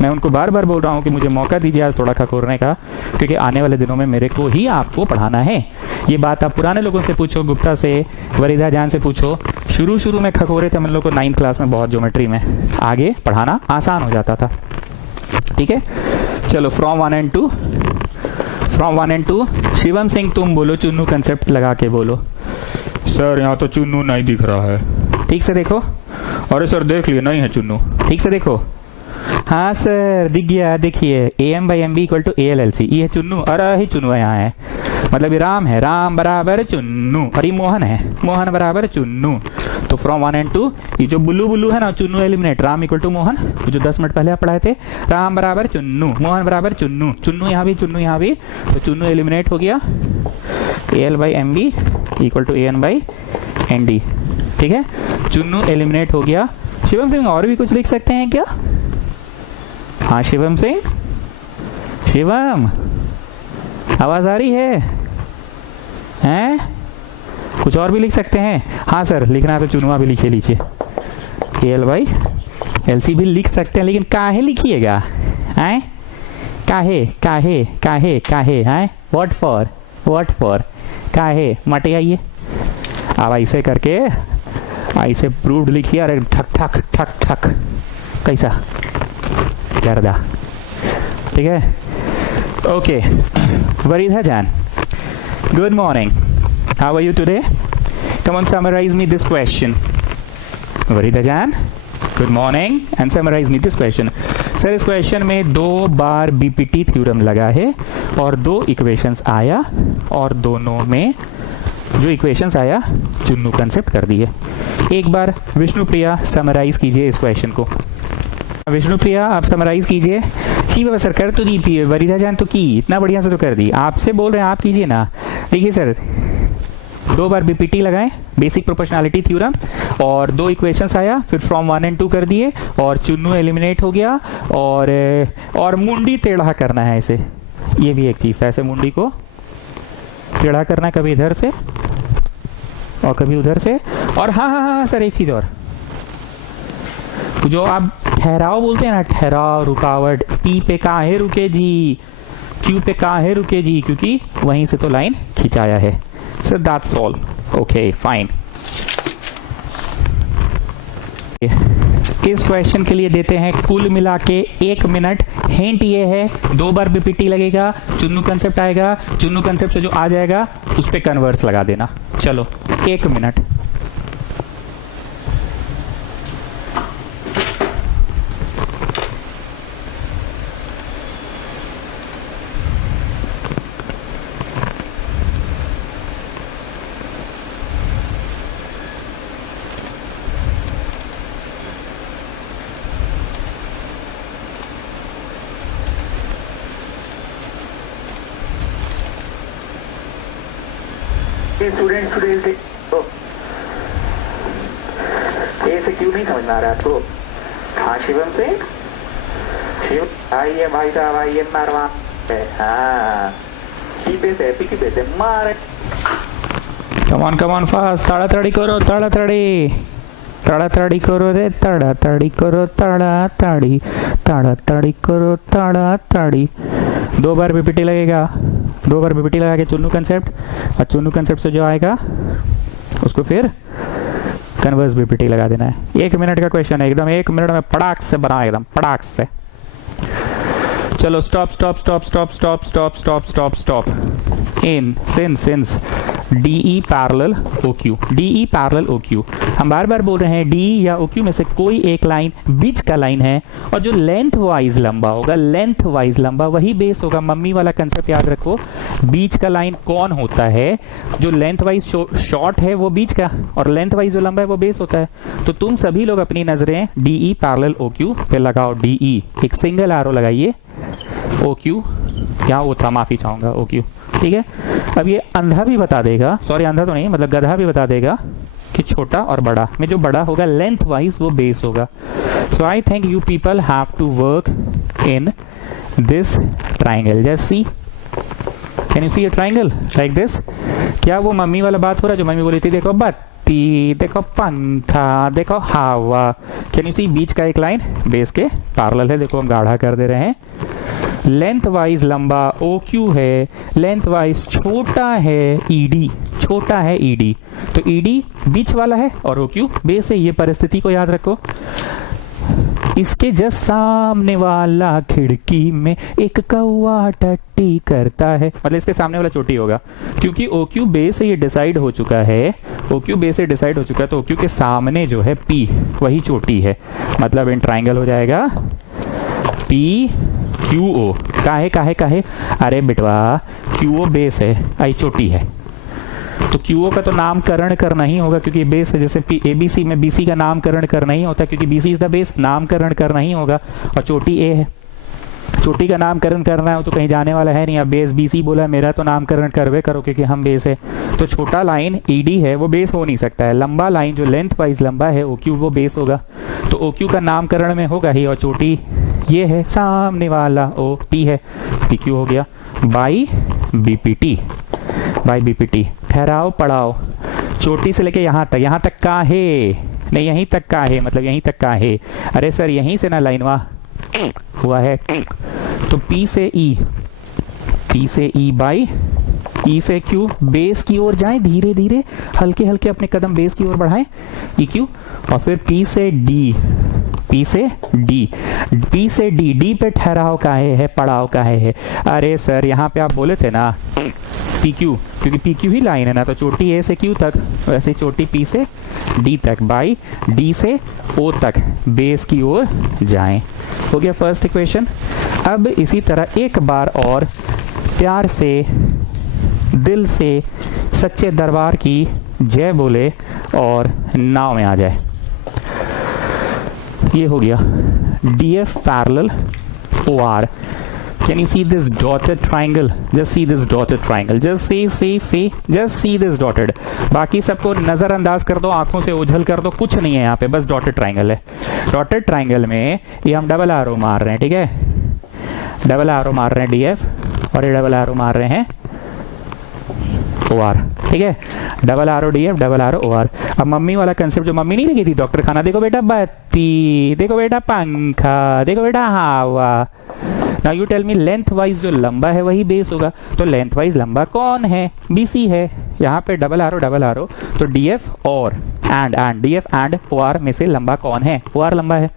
मैं उनको बार बार बोल रहा हूँ कि मुझे मौका दीजिए आज थोड़ा खकोरने का, क्योंकि आने वाले दिनों में मेरे को ही आपको पढ़ाना है। ये बात आप पुराने लोगों से पूछो, गुप्ता से, वरीदा जान से पूछो। शुरू में खकोरे थे हम लोग को 9th क्लास में बहुत, ज्योमेट्री में। आगे पढ़ाना आसान हो जाता था। ठीक है, चलो फ्रॉम 1 एंड 2 शिवम सिंह तुम बोलो, चुन्नू कंसेप्ट लगा के बोलो। सर यहाँ तो चुन्नू नहीं दिख रहा है। ठीक से देखो। अरे सर देख लिए, नहीं है चुन्नू। ठीक से देखो। हाँ सर दिख गया, देखिए AM/MB इक्वल टू AL/LC। ये है चुन्नू, अरे ही चुन्नू यहाँ है, मतलब ये राम है, राम बराबर चुन्नू, और ये मोहन है, मोहन बराबर चुन्नू। तो फ्रॉम 1 एंड 2 ये जो ब्लू है ना, Chunnu eliminate, Ram equal to Mohan, जो 10 मिनट पहले आप पढ़ाए थे। राम बराबर चुन्नू, मोहन बराबर चुन्नू, चुन्नू यहाँ भी, चुन्नू यहाँ भी, तो चुन्नू एलिमिनेट हो गया। AL/MB equal to AN/ND। ठीक है, चुन्नू एलिमिनेट हो गया। शिवम सिंह और भी कुछ लिख सकते हैं क्या? हाँ शिवम सिंह, शिवम आवाज आ रही है? हैं? कुछ और भी लिख सकते हैं? हाँ सर लिखना है तो चुनवा भी लिखे लीजिए। AL/LC भी लिख सकते हैं, लेकिन काहे लिखिएगा? हैं? काहे काहे काहे काहे हैं? व्हाट फॉर काहे? मटे आइए। अब ऐसे करके ऐसे प्रूव्ड लिखिए। अरे ठक ठक ठक ठक कैसा कर दा? ठीक है, ओके। वरीदा जान, good morning, how are you today? Come on summarize me this question. Warida जान, good morning, and summarize me this question. Sir इस क्वेश्चन में 2 बार BPT थ्योरम लगा है और 2 इक्वेशंस आया, और दोनों में जो इक्वेशंस आया चुन्नू कंसेप्ट कर दिए। एक बार विष्णुप्रिया समराइज कीजिए इस क्वेश्चन को। विष्णुप्रिया आप समराइज कीजिए। जी बाबा सर कर तो दी, वरीदा जान तो की, इतना बढ़िया से तो कर दी। आपसे बोल रहे हैं आप कीजिए ना। देखिए सर 2 बार बीपीटी लगाएं, बेसिक प्रोपोर्शनैलिटी थ्योरम, और 2 इक्वेशंस आया, फिर फ्रॉम 1 and 2 कर दिए, और चुन्नू एलिमिनेट हो गया, और मुंडी टेढ़ा करना है इसे, ये भी एक चीज था, ऐसे मुंडी को टेढ़ा करना, कभी इधर से और कभी उधर से। और हाँ सर, एक चीज और, जो आप ठहराव बोलते हैं ना, ठहराव, रुकावट, पी पे काहे रुके जी, क्यू पे काहे रुके जी, क्योंकि वहीं से तो लाइन खिंचाया है। So that's all, okay fine. इस क्वेश्चन के लिए देते हैं कुल मिला के 1 मिनट। हिंट ये है 2 बार बीपीटी लगेगा, चुन्नू कंसेप्ट आएगा, चुन्नू कंसेप्ट से जो आ जाएगा उस पे कन्वर्स लगा देना। चलो 1 मिनट। स्टूडेंट ए से क्यों नहीं समझ में आ रहा है आपको? हाँ शिवम से, शिव आइए भाई साहब आइए, मारवा है। हाँ की पे से, पी की पे से मारे। कम ऑन फास्ट, ताड़ाताड़ी करो, ताड़ाताड़ी करो रे, ताड़ाताड़ी करो, ताड़ाताड़ी करो, ताड़ाताड़ी। 2 बार बीपीटी लगेगा, 2 बार बीपीटी लगा के चुन्नू कंसेप्ट, और चुन्नू कंसेप्ट से जो आएगा उसको फिर कन्वर्स बीपीटी लगा देना है। 1 मिनट का क्वेश्चन है, एकदम 1 मिनट में पड़ाक से बना, एकदम पड़ाक से। चलो stop in since DE parallel OQ, DE parallel OQ। हम बार बार बोल रहे हैं DE या OQ में से कोई एक लाइन बीच का लाइन है, और जो लेंथ वाइज लंबा होगा, लेंथ वाइज लंबा वही बेस होगा। मम्मी वाला कंसेप्ट याद रखो, बीच का लाइन कौन होता है? जो लेंथ वाइज शॉर्ट है वो बीच का, और लेंथ वाइज जो लंबा है वो बेस होता है। तो तुम सभी लोग अपनी नजरें DE पैरेलल OQ पे लगाओ। DE एक सिंगल एरो लगाइए, OQ क्या वो था, माफी चाहूंगा, OQ, ठीक है। अब ये अंधा भी बता देगा, सॉरी अंधा तो नहीं, मतलब गधा भी बता देगा कि छोटा और बड़ा में जो बड़ा होगा लेंथ वाइज वो बेस होगा। So I think you people have to work in this triangle. Just see, can you see a triangle like this? क्या वो मम्मी वाला बात हो रहा है जो मम्मी बोली थी, देखो बत्ती, देखो पंखा, देखो हवा? कैन यू सी बीच का एक लाइन बेस के पैरेलल है, देखो हम गाढ़ा कर दे रहे हैं। लेंथ वाइज लंबा OQ है, लेंथ वाइज छोटा है ED, छोटा है ED, तो ED बीच वाला है और OQ बेस है। ये परिस्थिति को याद रखो। इसके जस्ट सामने वाला खिड़की में एक कौवा टट्टी करता है, मतलब इसके सामने वाला चोटी होगा, क्योंकि OQ बेस से ये डिसाइड हो चुका है, OQ बेस से डिसाइड हो चुका है, तो OQ के सामने जो है P वही चोटी है, मतलब इन ट्राइंगल हो जाएगा PQO। काहे? अरे बेटवा QO बेस है, आई चोटी है, तो QO का तो नामकरण करना ही होगा, क्योंकि बेस है। जैसे ABC में BC का नामकरण करना ही होता है, क्योंकि BC इज द बेस, नामकरण करना ही होगा। और चोटी A है, चोटी का नामकरण करना है तो कहीं जाने वाला है नहीं। अब बेस BC बोला, मेरा तो नामकरण करवे करो क्योंकि हम बेस है। तो छोटा लाइन ED है वो बेस हो नहीं सकता है, लंबा लाइन जो लेंथ वाइज लंबा है OQ वो बेस होगा, तो OQ का नामकरण में होगा ही। और चोटी ये है, सामने वाला OP है, PQ हो गया बाई BPT। ठहराओ पढ़ाओ, चोटी से लेके यहाँ तक का है, नहीं यहीं तक का है, मतलब यहीं तक का है। अरे सर यहीं से ना लाइन हुआ है, तो P से E बाई E से Q, बेस की ओर जाएं, धीरे धीरे हल्के हल्के अपने कदम बेस की ओर बढ़ाएं, EQ। और फिर P से D, D पे ठहराव काहे है, पड़ाव काहे है? अरे सर यहाँ पे आप बोले थे ना PQ, क्योंकि PQ ही लाइन है ना, तो चोटी A से Q तक, वैसे चोटी P से D तक बाई D से O तक बेस की ओर जाएं। हो गया फर्स्ट इक्वेशन। अब इसी तरह एक बार और प्यार से, दिल से, सच्चे दरबार की जय बोले और नाव में आ जाए। ये हो गया DF parallel OR। Can you see this dotted triangle? Just see this dotted triangle. Just see. Just see this dotted. बाकी सबको नजरअंदाज कर दो, आंखों से ओझल कर दो, कुछ नहीं है यहाँ पे, बस डॉटेड ट्राइंगल है। डॉटेड ट्राइंगल में ये हम डबल आरो मार रहे हैं, ठीक है, डबल आरो मार रहे हैं डीएफ, और ये डबल आरो मार रहे हैं ओआर, ठीक है, डबल आरो डीएफ, डबल आरो ओआर। अब मम्मी वाला कंसेप्ट जो मम्मी नहीं लगी थी डॉक्टर खाना, देखो बेटा बत्ती, देखो बेटा पंखा, देखो बेटा हवा। Now you tell me lengthwise जो लंबा है वही बेस होगा, तो लेंथ वाइज लंबा कौन है? बीसी है। यहाँ पे डबल आरो, तो डीएफ और एंड डीएफ एंड ओआर में से लंबा कौन है? ओआर लंबा है।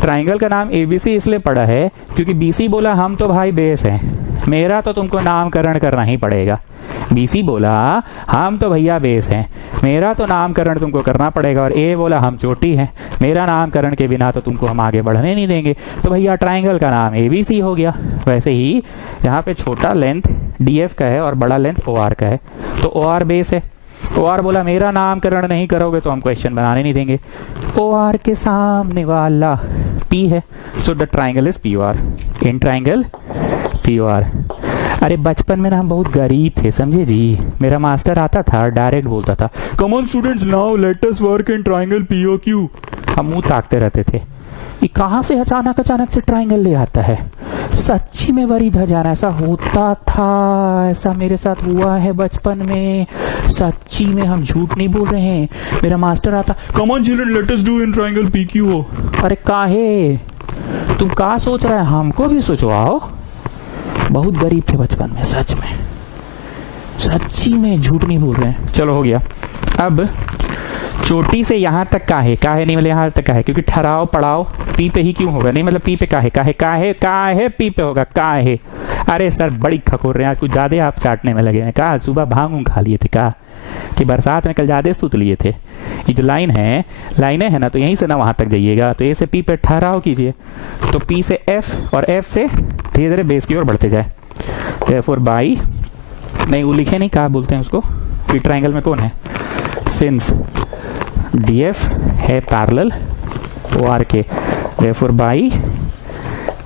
ट्राइंगल का नाम एबीसी इसलिए पड़ा है क्योंकि बीसी बोला हम तो भाई बेस हैं, मेरा तो तुमको नामकरण करना ही पड़ेगा। बीसी बोला हम तो भैया बेस हैं, मेरा तो नामकरण तुमको करना पड़ेगा, और ए बोला हम चोटी हैं, मेरा नामकरण के बिना तो तुमको हम आगे बढ़ने नहीं देंगे, तो भैया ट्राइंगल का नाम एबीसी हो गया। वैसे ही यहाँ पे छोटा लेंथ डीएफ का है और बड़ा लेंथ ओआर का है, तो ओआर बेस है। ओआर बोला मेरा नामकरण नहीं करोगे तो हम क्वेश्चन बनाने नहीं देंगे। ओआर के सामने वाला पी है, so the triangle is POR. In triangle POR. अरे बचपन में ना हम बहुत गरीब थे, समझे जी, मेरा मास्टर आता था डायरेक्ट बोलता था Come on students, now let us work in triangle POQ. हम मुंह ताकते रहते थे, ये कहाँ से अचानक से ट्राइंगल ले आता है। सच्ची में वरी धजाना ऐसा होता था, ऐसा मेरे साथ हुआ है बचपन में, सच्ची में, हम झूठ नहीं बोल रहे हैं। मेरा मास्टर आता, Come on children, let us do in triangle PQO. अरे काहे, तुम कहा सोच रहा है, हमको भी सोचवाओ। बहुत गरीब थे बचपन में, सच में, सच्ची में, झूठ नहीं बोल रहे हैं। चलो हो गया। अब चोटी से यहाँ तक काहे नहीं, मतलब यहाँ तक काहे, क्योंकि ठहराव पड़ाव पी पे ही क्यों होगा, नहीं मतलब पी पे काहे पी पे होगा, काहे। अरे सर बड़ी खकोर रहे हैं आज, कुछ ज्यादा आप चाटने में लगे हैं। कहा सुबह भांग खा लिए थे, कहा कि बरसात में कल ज्यादा सूत लिए थे। ये जो लाइनें है ना, तो यहीं से ना वहां तक जाइएगा, तो ए से पी पे ठहराव कीजिए, तो पी से एफ और एफ से धीरे धीरे बेस की ओर बढ़ते जाए। therefore बाई, नहीं वो लिखे नहीं, कहा बोलते हैं उसको, पी ट्राइंगल में कौन है, सिंस डीएफ है पैरेलल ओआर के, therefore बाई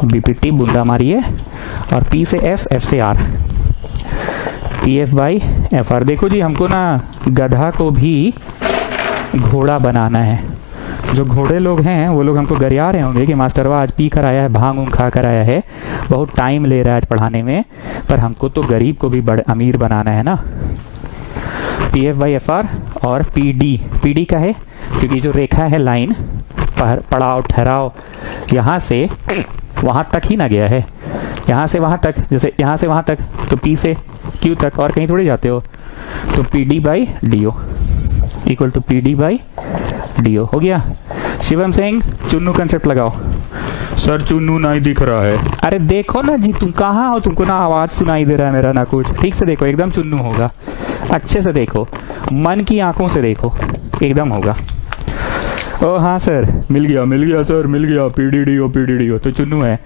बीपीटी बूंदा मारिए, और पी से एफ से R, P F by F R. देखो जी, हमको ना गधा को भी घोड़ा बनाना है। जो घोड़े लोग हैं वो लोग हमको गरिया रहे होंगे कि मास्टरवा आज पी कर आया है, भांग खा कर आया है, बहुत टाइम ले रहा है आज पढ़ाने में, पर हमको तो गरीब को भी बड़े अमीर बनाना है ना। P F by F are और पी डी का है क्योंकि जो रेखा है लाइन पड़ाव ठहराव यहाँ से वहाँ तक ही ना गया है, यहाँ से वहाँ तक, जैसे यहाँ से वहाँ तक, तो पी से क्यू तक, और कहीं थोड़ी जाते हो, तो P D by D O equal to P D by D O हो गया। शिवम सिंह चुन्नू कंसेप्ट लगाओ। सर चुन्नू नहीं दिख रहा है। अरे देखो ना जी, तुम कहाँ हो, तुमको ना आवाज सुनाई दे रहा है मेरा ना कुछ, ठीक से देखो, एकदम चुन्नू होगा, अच्छे से देखो, मन की आंखों से देखो, एकदम होगा। ओ हाँ सर, मिल गया सर, मिल गया, PDDO तो चुन्नू है,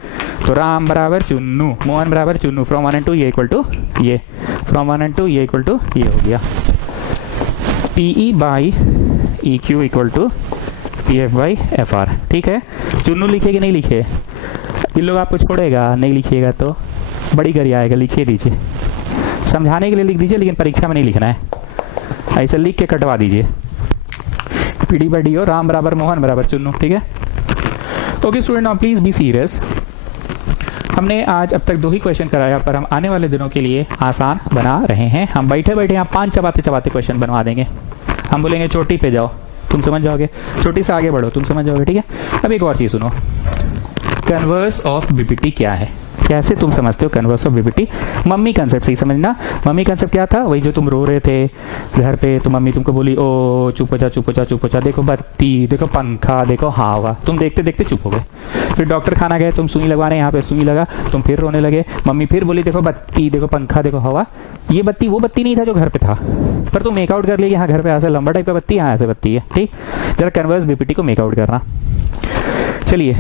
तो राम बराबर चुन्नू, मोहन बराबर चुन्नू, फ्रॉम 1 and 2 ये इक्वल टू ये, फ्रॉम 1 and 2 ये इक्वल टू ये हो गया। PE by EQ equal to PF by FR, ठीक है। चुन्नू लिखे कि नहीं लिखे, इन लोग आपको छोड़ेगा, नहीं लिखिएगा तो बड़ी करिए आएगा, लिखिए दीजिए, समझाने के लिए लिख दीजिए, लेकिन परीक्षा में नहीं लिखना है, ऐसे लिख के कटवा दीजिए। PD बाई DO, राम बराबर मोहन बराबर चुन्नू, ठीक है। Okay student, now please be serious. हमने आज अब तक 2 ही क्वेश्चन कराया, पर हम आने वाले दिनों के लिए आसान बना रहे हैं। हम बैठे बैठे यहाँ 5 चबाते क्वेश्चन बनवा देंगे। हम बोलेंगे चोटी पे जाओ, तुम समझ जाओगे, चोटी से आगे बढ़ो, तुम समझ जाओगे, ठीक है। अब एक और चीज सुनो, कन्वर्स ऑफ बीपीटी क्या है, कैसे तुम समझते हो converse of BPT. Mummy concept से ही समझना। मम्मी कंसेप्ट क्या था, वही जो तुम रो रहे थे घर पे, तो मम्मी तुमको बोली ओ चुप हो जा, देखो बत्ती, देखो पंखा, देखो हवा, तुम देखते देखते चुप हो गए। फिर डॉक्टर खाना गए, तुम सुई लगवाने, यहाँ पे सुई लगा, तुम फिर रोने लगे। मम्मी फिर बोली देखो बत्ती, देखो पंखा, देखो हवा। ये बत्ती वो बत्ती नहीं था जो घर पे था, पर तुम मेकआउट कर लिया, यहाँ घर पे ऐसे लंबा टाइप का बत्ती, यहाँ ऐसे बत्ती है, ठीक। जरा कन्वर्स बीपीटी को मेकआउट करना। चलिए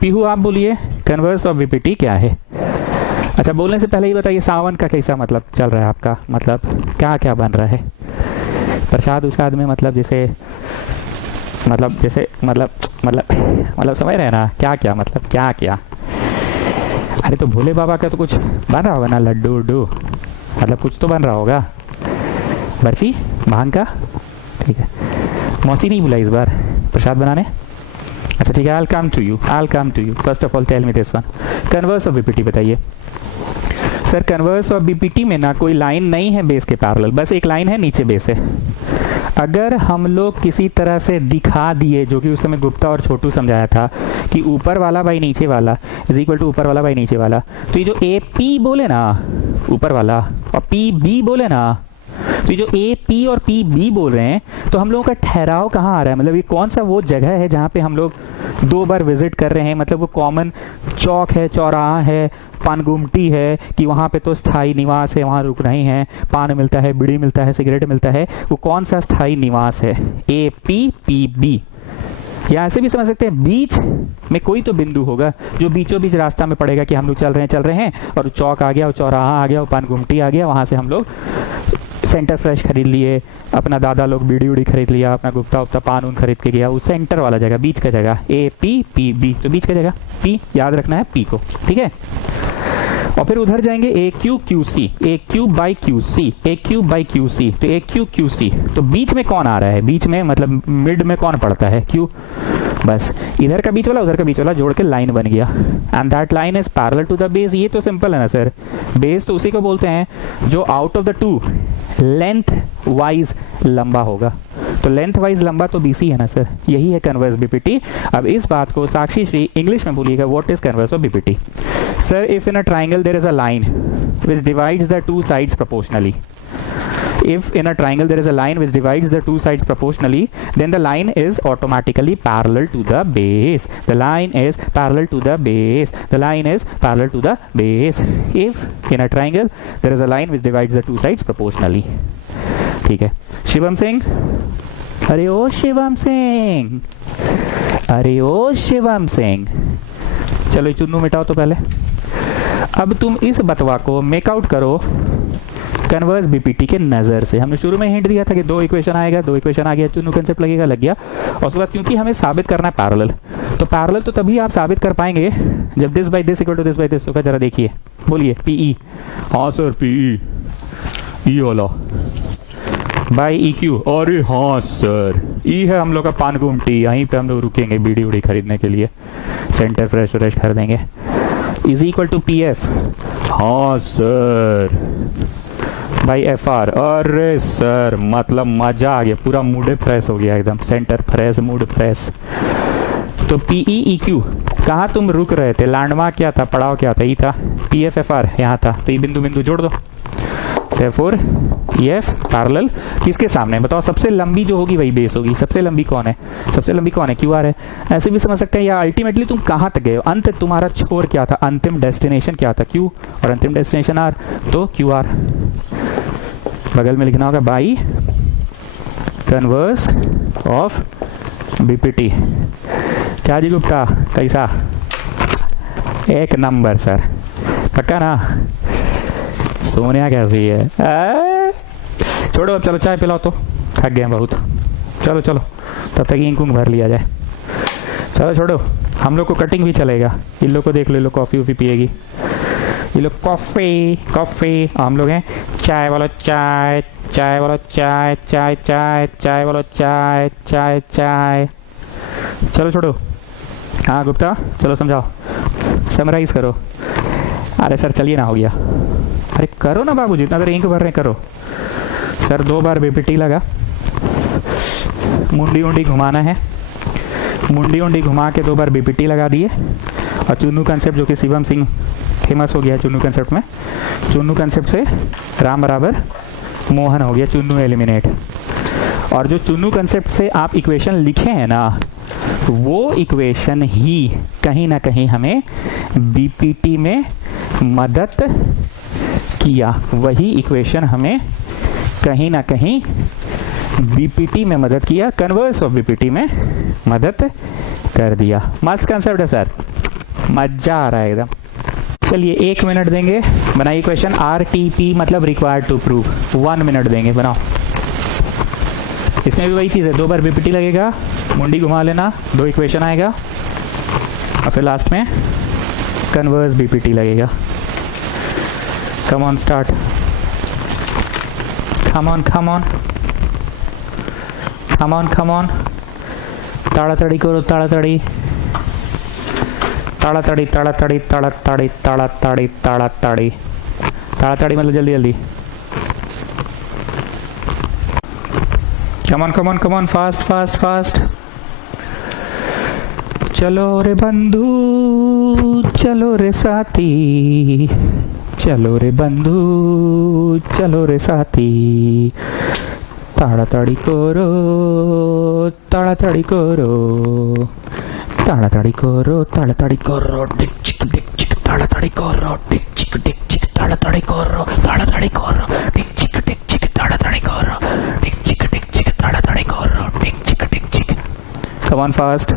पीहू आप बोलिए कन्वर्स ऑफ बीपीटी क्या है। अच्छा बोलने से पहले ही बताइए सावन का कैसा मतलब चल रहा है आपका, मतलब क्या क्या बन रहा है प्रसाद उसाद में, मतलब जैसे मतलब समझ रहे हैं ना, क्या क्या मतलब क्या क्या। अरे तो भोले बाबा का तो कुछ बन रहा होगा ना, लड्डू उड्डू, मतलब कुछ तो बन रहा होगा, बर्फी भांग का। ठीक है, मौसी नहीं बुलाई इस बार प्रसाद बनाने। अच्छा ठीक है, I'll come to you. First of all tell me this one, converse of BPT बताइए। सर कन्वर्स ऑफ बीपीटी में ना कोई लाइन नहीं है बेस के पैरेलल, बस एक लाइन है नीचे बेस है। अगर हम लोग किसी तरह से दिखा दिए, जो कि उस समय गुप्ता और छोटू समझाया था, कि ऊपर वाला बाई नीचे वाला इज इक्वल टू ऊपर वाला बाई नीचे वाला, तो ये जो ए पी बोले ना ऊपर वाला और पी बी बोले ना, तो ये जो ए पी और पी बी बोल रहे हैं, तो हम लोगों का ठहराव कहाँ आ रहा है, मतलब ये कौन सा वो जगह है जहाँ पे हम लोग 2 बार विजिट कर रहे हैं, मतलब वो कॉमन चौक है, चौराहा है, पानगुमटी है, कि वहाँ पे तो स्थायी निवास है, वहाँ रुक नहीं है, पान मिलता है, बीड़ी मिलता है, सिगरेट मिलता है, वो कौन सा स्थायी निवास है, ए पी पी बी। या ऐसे भी समझ सकते हैं बीच में कोई तो बिंदु होगा जो बीचों बीच रास्ता में पड़ेगा, कि हम लोग चल रहे हैं और चौक आ गया, और चौराहा आ गया, और पानगुमटी आ गया, वहाँ से हम लोग सेंटर फ्रेश खरीद लिए, अपना दादा लोग बीड़ी उड़ी खरीद लिया, अपना गुप्ता उप्ता पान उन खरीद के गया, वो सेंटर वाला जगह, बीच का जगह, ए पी पी बी, तो बीच का जगह पी, याद रखना है पी को। ठीक है, और फिर उधर जाएंगे A Q Q C, A Q by Q C, A Q by Q C, तो ए क्यू क्यू सी, तो बीच में कौन आ रहा है, बीच में मतलब मिड में कौन पड़ता है, क्यू, बस इधर का बीच वाला उधर का बीच वाला जोड़ के लाइन बन गया, and that line is parallel to the base. ये तो सिंपल है ना सर, बेस तो उसी को बोलते हैं जो out of the two length wise लंबा होगा, तो लेंथ वाइज लंबा तो बीसी है ना सर, यही है कन्वर्स बीपीटी। अब इस बात को साक्षी श्री इंग्लिश में बोलिएगा, what is converse of BPT. Sir if in a triangle there is a line which divides the two sides proportionally, if in a triangle there is a line which divides the two sides proportionally, then the line is automatically parallel to the base. The line is parallel to the base. The line is parallel to the base. If in a triangle there is a line which divides the two sides proportionally. ठीक है, शिवम सिंह, अरे ओ शिवम सिंह, अरे ओ शिवम सिंह, चलो चुन्नू मिटाओ तो पहले। अब तुम इस बतवा को मेक आउट करो कन्वर्स बीपीटी के नजर से। हमने शुरू में हिंट दिया था कि 2 इक्वेशन आएगा, 2 इक्वेशन आ गया, चुन्नू कंसेप्ट लगेगा, लग गया। और उसके बाद क्योंकि हमें साबित करना है पैरेलल, तो पैरेलल तो तभी आप साबित कर पाएंगे जब this by this equal to this by this होगा। जरा देखिए, बोलिए पीई। हाँ सर, पीई, ई वाला बाई ई क्यू। अरे हाँ सर, ई है हम लोग का पानगुमटी, यहीं पे हम लोग रुकेंगे बीड़ी उड़ी खरीदने के लिए, सेंटर फ्रेश व्रेश खरीदेंगे, is equal to P F. हाँ सर, बाई एफ आर। अरे सर मतलब मजा आ गया, पूरा मूड फ्रेश हो गया एकदम, सेंटर फ्रेश, मूड फ्रेश। तो पीई ई क्यू, कहाँ तुम रुक रहे थे, लैंडमार्क क्या था, पड़ाव क्या था, ई था, पी एफ एफ आर यहाँ था, तो ये बिंदु बिंदु जोड़ दो। Therefore EF पैरेलल किसके सामने, बताओ सबसे लंबी जो होगी वही बेस होगी। सबसे लंबी कौन है, सबसे लंबी कौन है, क्यू आर है। ऐसे भी समझ सकते हैं, या अल्टीमेटली तुम कहाँ तक गए हो, अंत तुम्हारा छोर क्या था, अंतिम डेस्टिनेशन क्या था, क्यू, और अंतिम डेस्टिनेशन आर, तो क्यू आर। बगल में लिखना होगा बाई कन्वर्स ऑफ बीपीटी। क्या जी गुप्ता, कैसा, एक नंबर सर, पक्का ना। सोनिया कैसी है, छोड़ो अब, चलो चाय पिलाओ, तो थक गए बहुत, चलो चलो तब तक इंक उंक भर लिया जाए। चलो छोड़ो, हम लोग को कटिंग भी चलेगा, इन लोग को देख लो, लोग कॉफ़ी वॉफ़ी पिएगी, ये लोग कॉफ़ी कॉफ़ी, हम लोग हैं चाय वाला चाय, चाय वाला चाय, चाय चाय, चाय वाला चाय, चाय चाय। चलो छोड़ो, हाँ गुप्ता चलो समझाओ, समराइज करो। अरे सर चलिए ना, हो गया, अरे करो ना बाबू, जितना देर इंक भर रहे करो। सर 2 बार बीपीटी लगा, मुंडी उंडी घुमाना है, मुंडी उंडी घुमा के 2 बार बीपीटी लगा दिए। और चुन्नू कंसेप्ट जो कि शिवम सिंह फेमस हो गया चुन्नू कंसेप्ट में, चुन्नू कंसेप्ट से राम बराबर मोहन हो गया, चुन्नू एलिमिनेट। और जो चुन्नू कंसेप्ट से आप इक्वेशन लिखे हैं ना, वो इक्वेशन ही कहीं ना कहीं हमें बीपीटी में मदद किया, वही इक्वेशन हमें कहीं ना कहीं बीपीटी में मदद किया, कन्वर्स ऑफ बीपीटी में मदद कर दिया। मस्त कंसेप्ट है सर, मजा आ रहा है एकदम। चलिए 1 मिनट देंगे, बनाइए क्वेश्चन। RTP मतलब रिक्वायर्ड टू प्रूव, 1 मिनट देंगे, बनाओ। इसमें भी वही चीज़ है, 2 बार बीपीटी लगेगा, मुंडी घुमा लेना, 2 इक्वेशन आएगा, और फिर लास्ट में कन्वर्स बीपीटी लगेगा। Come on start, come on come on come on come on, ताड़ाताड़ी करो, ताड़ाताड़ी ताड़ाताड़ी ताड़ाताड़ी ताड़ाताड़ी ताड़ाताड़ी ताड़ाताड़ी ताड़ाताड़ी मतलब जल्दी जल्दी। कम on come on, fast fast fast. चलो रे बंधु, चलो रे साथी, चलो रे बंधु, चलो रे साथी, ताड़ाताड़ी करो, ताड़ाताड़ी करो, ताड़ाताड़ी करो, ताड़ाताड़ी करो, डिक चिक ताड़ाताड़ी करो, डिक चिक ताड़ाताड़ी करो, ताड़ाताड़ी करो, डिक चिक ताड़ाताड़ी करो, डिक चिक ताड़ाताड़ी करो, डिक चिक। कम ऑन फास्ट।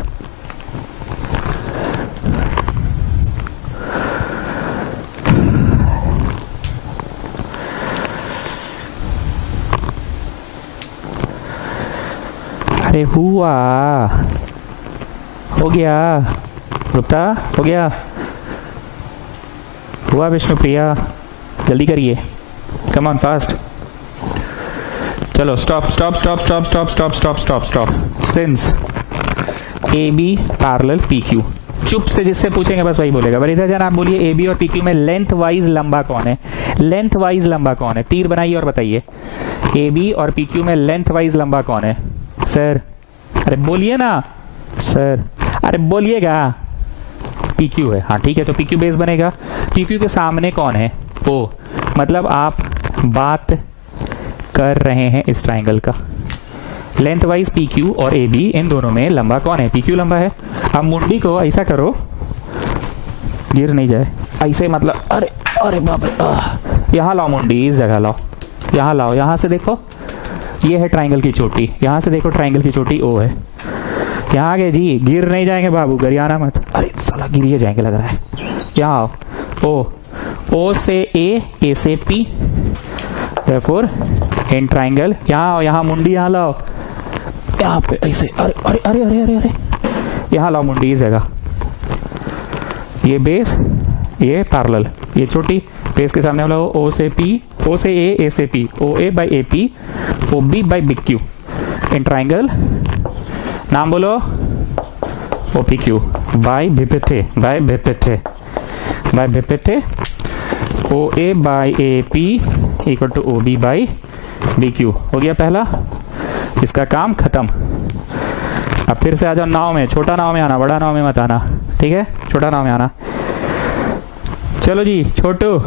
अरे हुआ, हो गया गुप्ता, हो गया, हुआ विष्णुप्रिया, जल्दी करिए, कम ऑन फास्ट। चलो stop stop stop stop stop stop stop stop stop. Since A B parallel P Q, चुप से जिससे पूछेंगे बस वही बोलेगा। बरीदा जान आप बोलिए ए बी और पी क्यू में लेंथ वाइज लंबा कौन है? लेंथ वाइज लंबा कौन है? तीर बनाइए और बताइए ए बी और पी क्यू में लेंथ वाइज लंबा कौन है? सर अरे बोलिए ना सर, अरे बोलिएगा। पी क्यू है, हाँ ठीक है, तो पी क्यू बेस बनेगा। पी क्यू के सामने कौन है? ओ, मतलब आप बात कर रहे हैं इस ट्राइंगल का। लेंथ वाइज पी क्यू और ए बी, इन दोनों में लंबा कौन है? पी क्यू लंबा है। अब मुंडी को ऐसा करो, गिर नहीं जाए, ऐसे मतलब, अरे अरे बाप रे, यहाँ लाओ मुंडी, इस जगह लाओ, यहाँ लाओ, यहाँ से देखो, ये है ट्राइंगल की चोटी, यहाँ से देखो ट्राइंगल की चोटी ओ है। यहाँ आ गए जी, गिर नहीं जाएंगे बाबू, गरियाना मत, अरे साला गिर जाएंगे लग रहा है। यहाँ आओ, ओ से ए से पी, देयरफॉर इन ट्राइंगल। यहाँ आओ, यहाँ मुंडी यहाँ लाओ, यहाँ पे ऐसे, अरे अरे अरे अरे अरे अरे, यहाँ लाओ मुंडी इस जगह, ये बेस, ये पैरेलल, ये छोटी बेस के सामने वाला ओ से पी, ओ से ए से P, O A by A P, O B by B Q, in triangle. नाम बोलो, ओ पी क्यू बाई भिपिथे, बाई भिपिथे, बाई भिपिथे, O A by A P equal to O B by B Q. हो गया पहला, इसका काम खत्म। अब फिर से आ जाओ नाव में, छोटा नाव में आना, बड़ा नाव में मत आना, ठीक है, छोटा नाव में आना। चलो जी छोटू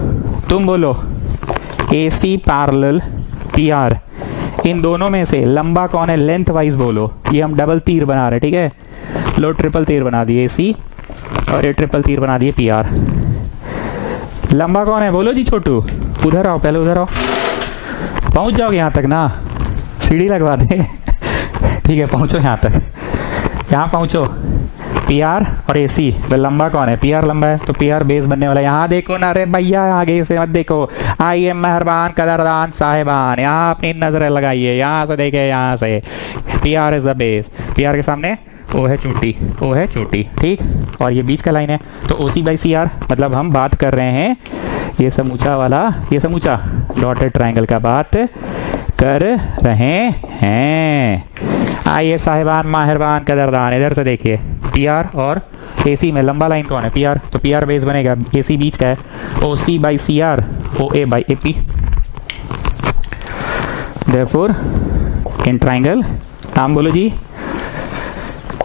तुम बोलो, ए सी पैरेलल पी आर, इन दोनों में से लंबा कौन है? लेंथ वाइज बोलो। ये हम डबल तीर बना रहे, ठीक है, लो ट्रिपल तीर बना दिए ए सी, और ये ट्रिपल तीर बना दिए पी आर। लंबा कौन है बोलो जी छोटू, उधर आओ, पहले उधर आओ, पहुंच जाओगे यहाँ तक ना, सीढ़ी लगवा दे ठीक है, पहुंचो यहाँ तक, यहाँ पहुंचो। पी आर और ए सी, लंबा कौन है? पी आर लंबा है, तो पी आर बेस बनने वाला है। यहाँ देखो ना रे भैया, आगे से मत देखो, आइए मेहरबान कदरदान साहिबान, यहाँ अपनी नजरें लगाइए, यहाँ से देखे, यहाँ से। P R is the base, P R के सामने ओ है चोटी, ओ है चोटी, ठीक, और ये बीच का लाइन है, तो ओ सी बाई सी आर, मतलब हम बात कर रहे हैं ये समूचा वाला, ये समूचा डॉटेड ट्राइंगल का बात कर रहे हैं। आइए साहिबान मेहरबान कदरदान, इधर से देखिए, पी आर और ए सी में लंबा लाइन कौन है? पी आर, तो पी आर बेस बनेगा, ए सी बीच का है, O C by C R, O A by A P. Therefore in triangle, नाम बोलो जी,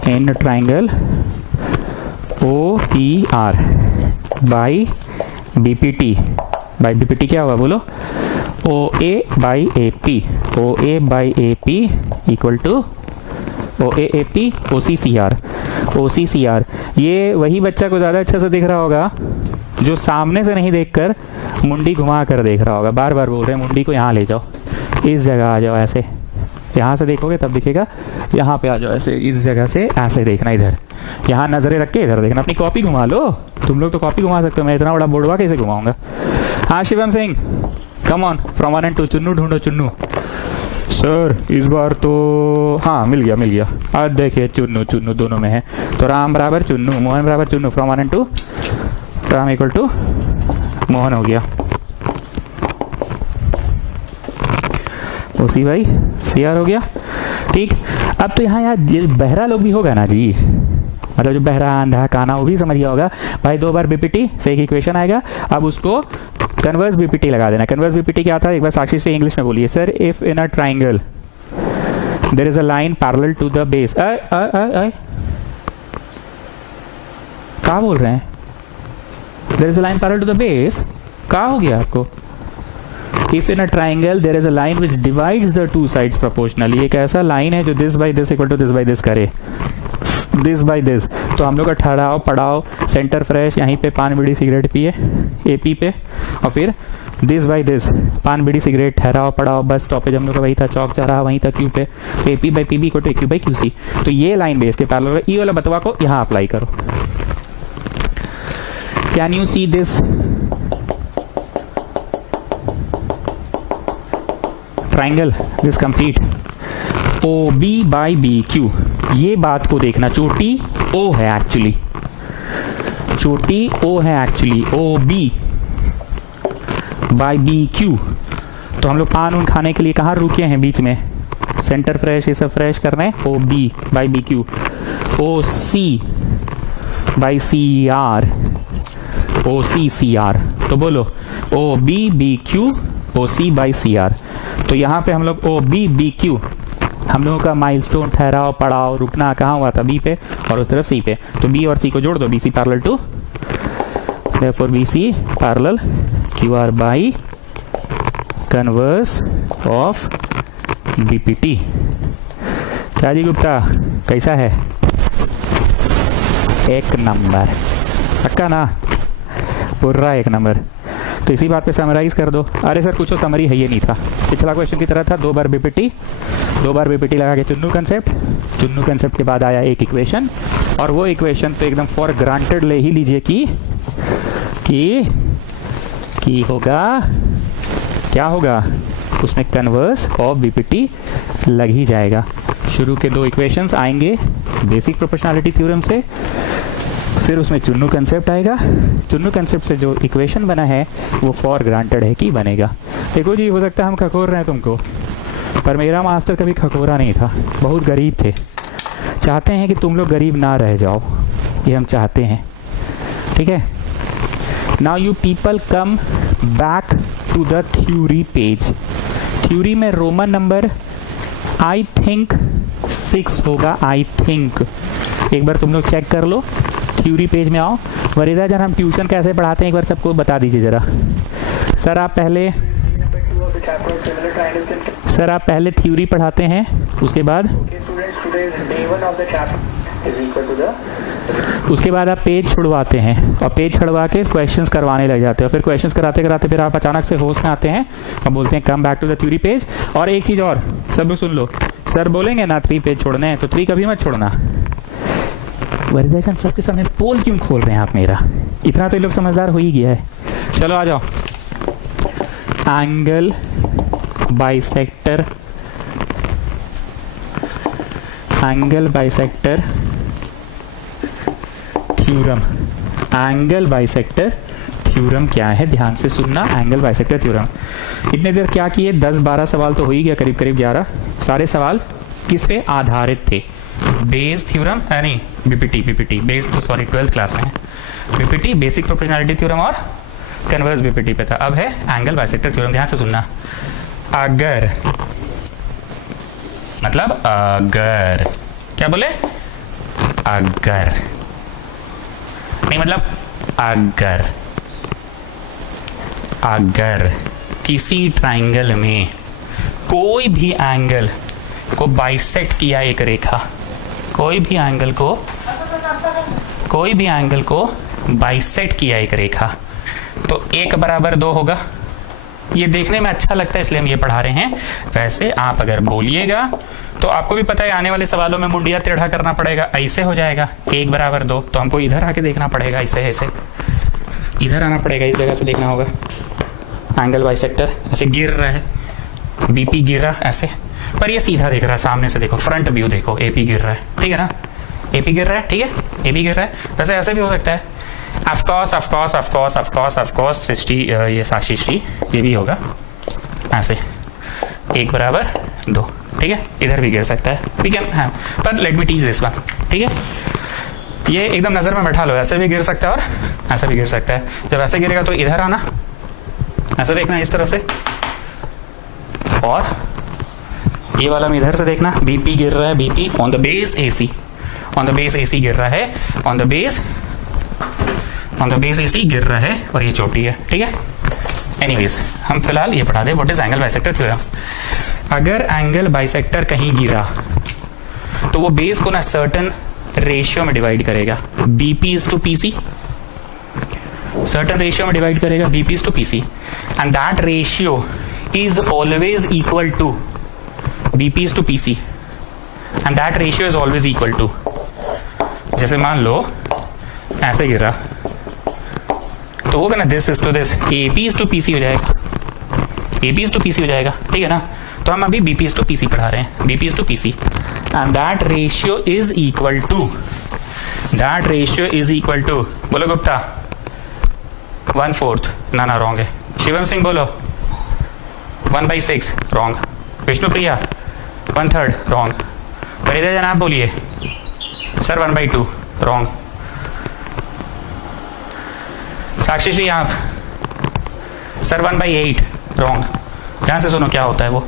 in triangle O P R by B P T, by B P T क्या हुआ बोलो? O A by A P, O A by A P equal to O A P O C C R, O C C are. ये वही बच्चा को ज़्यादा अच्छा से दिख रहा होगा जो सामने से नहीं देखकर मुंडी घुमा कर देख रहा होगा। बार बार बोल रहे हैं मुंडी को यहाँ ले जाओ, इस जगह आ जाओ, ऐसे यहाँ से देखोगे तब दिखेगा, यहाँ पे आ जाओ, ऐसे इस जगह से ऐसे देखना, इधर यहाँ नजरें रख के इधर देखना। अपनी कॉपी घुमा लो, तुम लोग तो कॉपी घुमा सकते हो, मैं इतना बड़ा बोर्डवा कैसे घुमाऊंगा? हाँ Shivam Singh, come on, from 1 and 2, Chunnu ढूंढो, चुन्नू। सर इस बार तो हाँ मिल गया, मिल गया। आज देखिए चुन्नू चुन्नू दोनों में है, तो राम बराबर चुन्नू, मोहन बराबर Chunnu, from 1 and 2, Ram equal to Mohan हो गया, ओसी बाई सी आर हो गया। ठीक, अब तो यहाँ यार बहरा लोग भी होगा ना जी, मतलब जो बहरा अंधा काना वो भी समझ गया होगा भाई। 2 बार बीपीटी से एक इक्वेशन आएगा, अब उसको कन्वर्स बीपीटी लगा देना। कन्वर्स बीपीटी क्या था, एक बार साक्षी से इंग्लिश में बोलिए। Sir, if in a triangle there is a line parallel to the base, क्या बोल रहे हैं? There is a line parallel to the base, क्या हो गया आपको? If in a triangle there is a line which divides the two sides proportionally, एक ऐसा लाइन है जो this by this equal to this by this करे, this by this। तो हम लोग का ठहराव पड़ाव सेंटर फ्रेश यहीं पे पान बीड़ी सिगरेट पिए एपी पे, और फिर दिस बाई दिस पान बीड़ी सिगरेट ठहराव पड़ाव बस स्टॉपेज हम लोग का वही था, चौक चौराहा वहीं था क्यू पे, तो AP by PB equal to Q by Q C. तो ये लाइन बेस के पैरेलल ई वाला बतवा को यहाँ अप्लाई करो। Can you see this triangle, this complete O B by B Q. ये बात को देखना, चोटी ओ है एक्चुअली, चोटी ओ है actually, O B by B Q. तो हम लोग पान उन खाने के लिए कहाँ रुके हैं बीच में, सेंटर फ्रेश ये सब फ्रेश कर रहे हैं। O B by B Q, O C by C R, O C C R. तो बोलो O B B Q O C by C R. तो यहाँ पे हम लोग ओ बी बी क्यू हम लोगों का माइलस्टोन ठहराव पड़ाव रुकना कहाँ हुआ था, बी पे, और उस तरफ सी पे। तो बी और सी को जोड़ दो, B C parallel to, therefore B C parallel Q R by converse of BPT. क्या जी गुप्ता, कैसा है? एक नंबर, पक्का ना? पूरा एक नंबर। तो इसी बात पे समराइज कर दो। अरे सर कुछ समरी है, ये नहीं था, पिछला क्वेश्चन की तरह था। 2 बार बीपीटी, 2 बार बीपीटी लगा के चुन्नू कंसेप्ट, चुन्नू कंसेप्ट के बाद आया एक इक्वेशन, और वो इक्वेशन तो एकदम फॉर ग्रांटेड ले ही लीजिए कि होगा, क्या होगा उसमें, कन्वर्स ऑफ बीपीटी लग ही जाएगा। शुरू के 2 इक्वेशंस आएंगे बेसिक प्रोपोर्शनैलिटी थ्योरम से, फिर उसमें चुन्नू कंसेप्ट आएगा, चुन्नू कंसेप्ट से जो इक्वेशन बना है वो फॉर ग्रांटेड है कि बनेगा। देखो जी, हो सकता है हम खखोर रहे हैं तुमको, पर मेरा मास्टर कभी खखोरा नहीं था, बहुत गरीब थे। चाहते हैं कि तुम लोग गरीब ना रह जाओ, ये हम चाहते हैं, ठीक है। Now you people come back to the theory page. Theory में रोमन नंबर आई थिंक 6 होगा, आई थिंक। एक बार तुम लोग चेक कर लो, थ्योरी पेज में आओ। वरीदा जन, हम ट्यूशन कैसे पढ़ाते हैं एक बार सबको बता दीजिए जरा। सर आप पहले थ्योरी पढ़ाते हैं, उसके बाद आप पेज छुड़वाते हैं, और पेज छुड़वा के क्वेश्चंस करवाने लग जाते हैं। फिर क्वेश्चंस कराते कराते फिर आप अचानक से होश में आते हैं और बोलते हैं come back to the theory page. और एक चीज़ और, सब लोग सुन लो, सर बोलेंगे ना 3 पेज छोड़ने हैं, तो 3 कभी मत छोड़ना। वरीदासन सबके सामने पोल क्यों खोल रहे हैं आप मेरा? इतना तो ये लोग समझदार हो ही गया है। चलो आ जाओ। Angle bisector, angle bisector theorem. Angle bisector theorem क्या है, ध्यान से सुनना। एंगल बाइसेक्टर थ्योरम इतने देर क्या किए, 10-12 सवाल तो हो ही गया, करीब करीब 11। सारे सवाल किस पे आधारित थे? बेस थ्योरम है, नहीं बीपीटी बेस तो सॉरी 12th क्लास में है। बीपीटी बेसिक प्रोपोर्शनैलिटी थ्योरम और कन्वर्स बीपीटी पे था। अब है एंगल बाइसेक्टर थ्योरम। ध्यान से सुनना। अगर मतलब अगर, क्या बोले? अगर नहीं, मतलब अगर किसी ट्राइंगल में कोई भी एंगल को बाइसेक्ट किया एक रेखा, कोई भी एंगल को बाइसेक्ट किया एक रेखा, तो 1 बराबर 2 होगा। ये देखने में अच्छा लगता है इसलिए हम ये पढ़ा रहे हैं। वैसे आप अगर बोलिएगा तो आपको भी पता है आने वाले सवालों में मुंडिया टेढ़ा करना पड़ेगा, ऐसे हो जाएगा 1 बराबर 2, तो हमको इधर आके देखना पड़ेगा, ऐसे इधर आना पड़ेगा, इस जगह से देखना होगा। एंगल बाइसेक्टर ऐसे गिर रहा है, बीपी गिर रहा ऐसे, पर ये सीधा दिख रहा है, सामने से देखो, फ्रंट व्यू देखो, एपी गिर रहा है, ठीक है ना? एपी गिर रहा है, ठीक है, एपी गिर रहा है। वैसे ऐसे भी हो सकता है, ऑफकोर्स सृष्टि, ये साक्षी श्री, ये भी होगा ऐसे 1 बराबर 2, ठीक है। इधर भी गिर सकता है, वी कैन, हाँ, पर let me teach this one, ठीक है। ये एकदम नजर में बैठा लो, ऐसे भी गिर सकता है और ऐसे भी गिर सकता है। जब ऐसे गिरेगा तो इधर आना, ऐसे देखना इस तरफ से, और ये वाला में इधर से देखना, बीपी गिर रहा है, BP on the base AC, on the base AC गिर रहा है, ऑन द बेस एसी गिर रहा है, और ये चोटी है, ठीक है। एनीवेज हम फिलहाल ये पढ़ा दे what is angle bisector theorem. अगर एंगल बाइसेक्टर कहीं गिरा तो वो बेस को ना सर्टेन रेशियो में डिवाइड करेगा, BP is to PC, certain ratio में डिवाइड करेगा, BP is to PC, and that ratio is always equal to BP is to PC and that ratio is always equal to, जैसे मान लो ऐसे गिरा तो वो ना this is to this, AP is to PC हो जाएगा, AP is to PC हो जाएगा, ठीक है ना। तो हम अभी BP is to PC पढ़ा रहे हैं, BP is to PC and that ratio is equal to, बोलो गुप्ता 1/4, ना रॉन्ग है। शिवम सिंह बोलो 1/6 रॉन्ग। विष्णुप्रिया 1/3 रॉन्ग। परिधे जनाब बोलिए सर 1/2 रॉन्ग। साक्षी श्री आप सर 1/8 रॉन्ग। ध्यान से सुनो क्या होता है वो,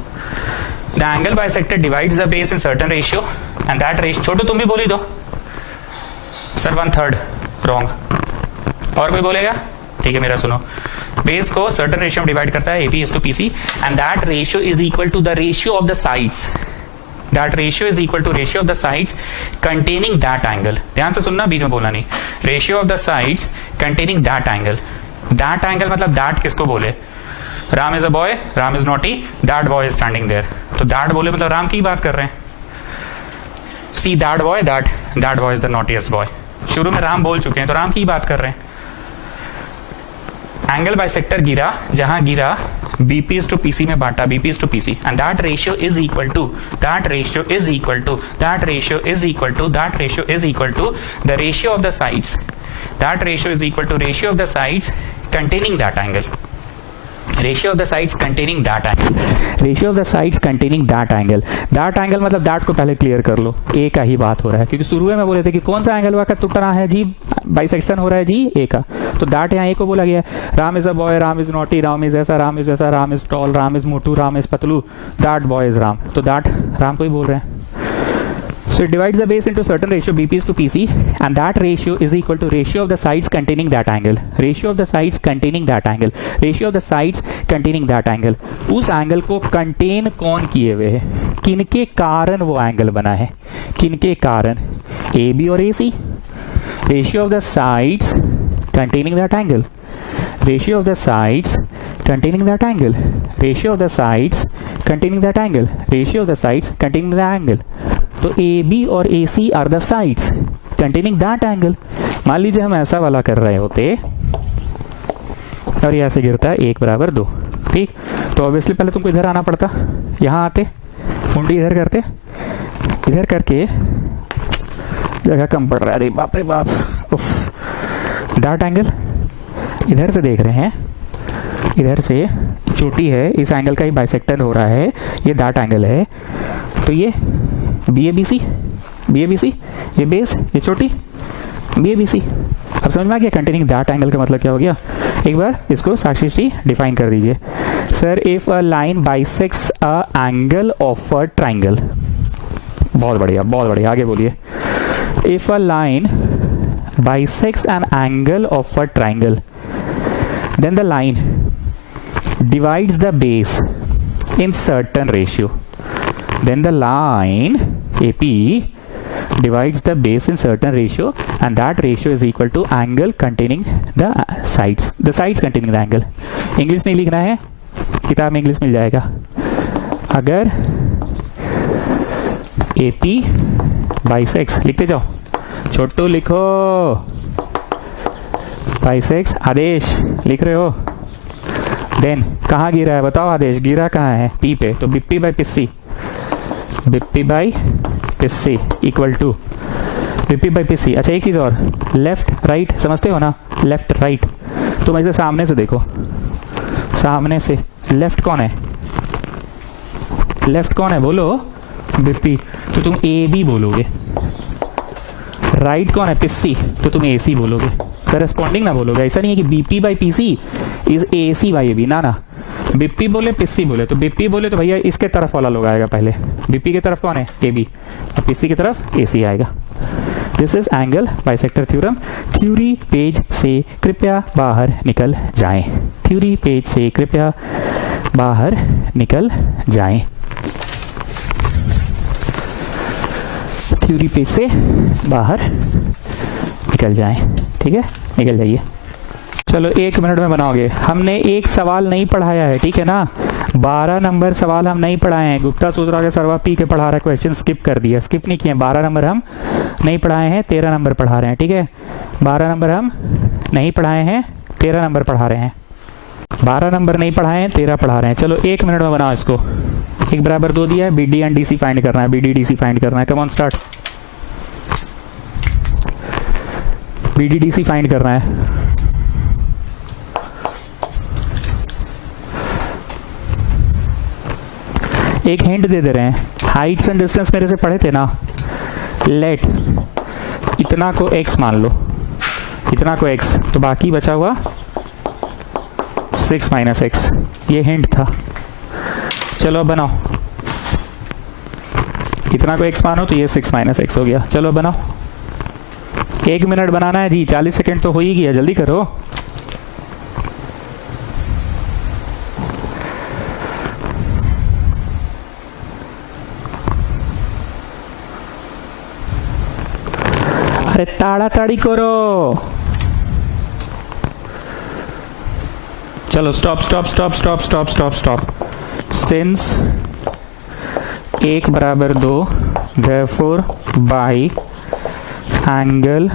the angle bisector divides the base in certain ratio and that ratio, Chhotu तुम भी बोली दो सर 1/3 रॉन्ग। और कोई बोलेगा, ठीक है मेरा सुनो, बेस को सर्टेन रेशियो में डिवाइड करता है, AP is to PC and that ratio is equal to the ratio of the sides, that ratio is equal to ratio of the sides containing that angle. ध्यान से सुनना, बीच में बोलना नहीं। Ratio of the sides containing that angle. That angle मतलब that किसको बोले, Ram is a boy, Ram is naughty, that boy is standing there. तो दैट बोले मतलब राम की बात कर रहे हैं। See that boy, that boy is the naughtiest boy. शुरू में राम बोल चुके हैं तो राम की बात कर रहे हैं। एंगल बाइसेक्टर गिरा, जहां गिरा बीपी इज टू पीसी में बांटा, BP is to PC and that ratio is equal to the ratio of the sides, that ratio is equal to ratio of the sides containing that angle, ratio of the sides containing that angle, ratio of the sides containing that angle. That angle मतलब that को पहले clear कर लो, ए का ही बात हो रहा है, क्योंकि शुरू में बोले थे कि कौन सा एंगल हुआ का टूट रहा है जी, बाइसेक्शन हो रहा है जी ए का, तो दैट यहाँ ए को बोला गया। Ram is a boy, Ram is naughty, Ram is ऐसा, राम इज वैसा, Ram is tall, Ram is Motu, Ram is Patlu, that boy is Ram, तो दैट राम को ही बोल रहे हैं। So it divides the base into certain ratio BP is to PC and that ratio is equal to ratio of the sides containing that angle, ratio of the sides containing that angle, ratio of the sides containing that angle। उस angle को contain कौन किए हुए है, किनके कारण वो angle बना है, किनके कारण, AB और AC। ratio of the sides containing that angle, ratio of the sides containing that angle, ratio of the sides containing that angle, ratio of the sides containing that angle। तो AB और AC are the sides containing that angle. मान लीजिए हम ऐसा वाला कर रहे होते और ये ऐसे गिरता है 1 बराबर 2, ठीक, तो ऑब्वियसली पहले तुमको इधर आना पड़ता, यहाँ आते मुंडी इधर करते, इधर करके जगह कम पड़ रहा है, अरे बाप रे बाप, उफ, दैट एंगल इधर से देख रहे हैं, इधर से चोटी है, इस एंगल का ही बाइसेक्टर हो रहा है, ये दैट एंगल है, तो ये BABC, ये बेस, ये चोटी BABC। अब समझ में आ गया कंटेनिंग दैट एंगल का मतलब क्या हो गया। एक बार इसको साक्षी श्री डिफाइन कर दीजिए। Sir if a line bisects a angle of a triangle, बहुत बढ़िया बहुत बढ़िया, आगे बोलिए। If a line bisects an angle of a triangle then the line divides the base in certain ratio, then the line AP divides the base in certain ratio and that ratio is equal to angle containing the sides containing the angle। English नहीं लिखना है, किताब में English मिल जाएगा। अगर AP bisects, लिखते जाओ, छोटू लिखो, बाइसेक्स आदेश लिख रहे हो, देन कहाँ गिरा है बताओ, आदेश गिरा कहाँ है, P पे, तो BP by PC, BP by PC equal to BP by PC. अच्छा एक चीज़ और, लेफ्ट राइट समझते हो ना, लेफ्ट राइट। तुम ऐसे सामने से देखो, सामने से लेफ्ट कौन है, लेफ्ट कौन है बोलो, बीपी, तो तुम ए बी बोलोगे। राइट कौन है, पिस्सी, तो तुम ए सी बोलोगे। करस्पॉन्डिंग ना बोलोगे, ऐसा नहीं है कि BP by PC is A C by A B, ना ना, बीपी बोले पिस्सी बोले, तो बीपी बोले तो भैया इसके तरफ वाला लोग आएगा पहले, बीपी की तरफ कौन है, ए बी, और पिस्सी की तरफ ए सी आएगा। This is angle bisector theorem. Theory page से कृपया बाहर निकल जाएं, थ्योरी पेज से कृपया बाहर निकल जाएं, थ्योरी पेज से बाहर निकल जाएं। ठीक है, निकल जाइए। चलो 1 मिनट में बनाओगे। हमने एक सवाल नहीं पढ़ाया है, ठीक है ना, 12 नंबर सवाल हम नहीं पढ़ाए हैं। गुप्ता सोच रहा है सर्वा पी के पढ़ा रहा है, क्वेश्चन स्किप कर दिया, स्किप नहीं किए। 12 नंबर हम नहीं पढ़ाए हैं, 13 नंबर पढ़ा रहे हैं। ठीक है, 12 नंबर हम नहीं पढ़ाए हैं, 13 नंबर पढ़ा रहे हैं। 12 नंबर नहीं पढ़ाए हैं, 13 पढ़ा रहे हैं। चलो 1 मिनट में बनाओ इसको। 1 बराबर 2 दिया है, B D and D C find करना है, B D D C find करना है। Come on start. B D D C find करना है। एक हिंट दे रहे हैं, हाइट्स एंड डिस्टेंस मेरे से पढ़े थे ना। लेट इतना को x मान लो, इतना को x, तो बाकी बचा हुआ 6 माइनस एक्स, ये हिंट था। चलो अब बनाओ, इतना को x मानो तो ये 6 माइनस एक्स हो गया। चलो बनाओ, 1 मिनट बनाना है जी, 40 सेकेंड तो हो ही गया, जल्दी करो। अरे ताड़ाताड़ी करो। चलो stop stop stop stop stop stop stop. Since 1 बराबर 2 therefore by angle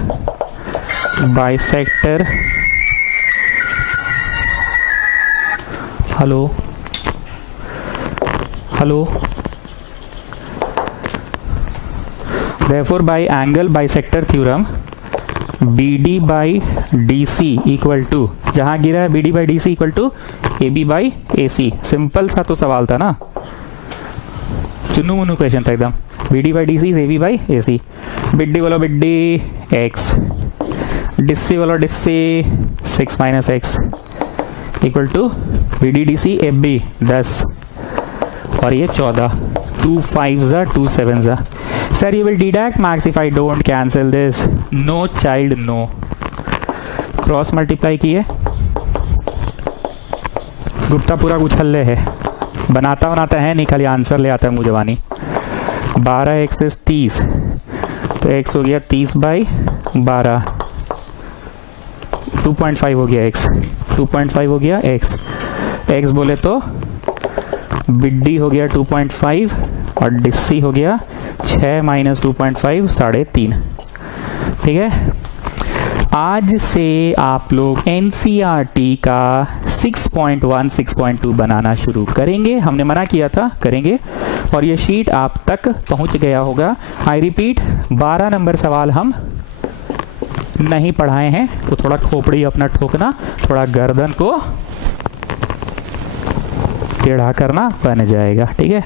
bisector, hello hello, therefore by angle bisector theorem BD by DC equal to, जहां गिरा है BD by DC equal to AB by AC। Simple सा तो सवाल था ना, Chunnu Munnu question था एकदम। BD by DC is AB by AC। बिड्डी बोलो बिड्डी x, डिस्सी बोलो DC 6 minus x equal to BD DC AB 10 और ये 14, 2 5 जा 2 7 जा। Sir, you will deduct marks if I don't cancel this. No child, no. Cross multiply किए, गुप्ता पूरा उछल्ले है, बनाता बनाता है नहीं, खाली आंसर ले आता है मुँह जवानी। 12 एक्स 30, तो x हो गया 30 बाई 12, 2.5 हो गया x, 2.5 हो गया x बोले तो बिड्डी हो गया 2.5 और डिस्सी हो गया 6 माइनस 2.5 3.5। ठीक है, आज से आप लोग NCERT का 6.1 6.2 बनाना शुरू करेंगे। हमने मना किया था, करेंगे, और ये शीट आप तक पहुंच गया होगा। आई रिपीट, 12 नंबर सवाल हम नहीं पढ़ाए हैं, तो थोड़ा खोपड़ी अपना ठोकना, थोड़ा गर्दन को टेढ़ा करना बन जाएगा। ठीक है,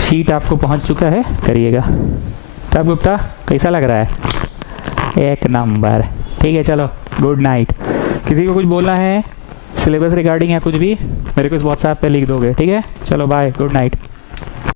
शीट आपको पहुंच चुका है, करिएगा। तब गुप्ता कैसा लग रहा है? 1 नंबर। ठीक है, चलो गुड नाइट। किसी को कुछ बोलना है सिलेबस रिगार्डिंग या कुछ भी, मेरे को इस व्हाट्सएप पे लिख दोगे। ठीक है, चलो बाय, गुड नाइट।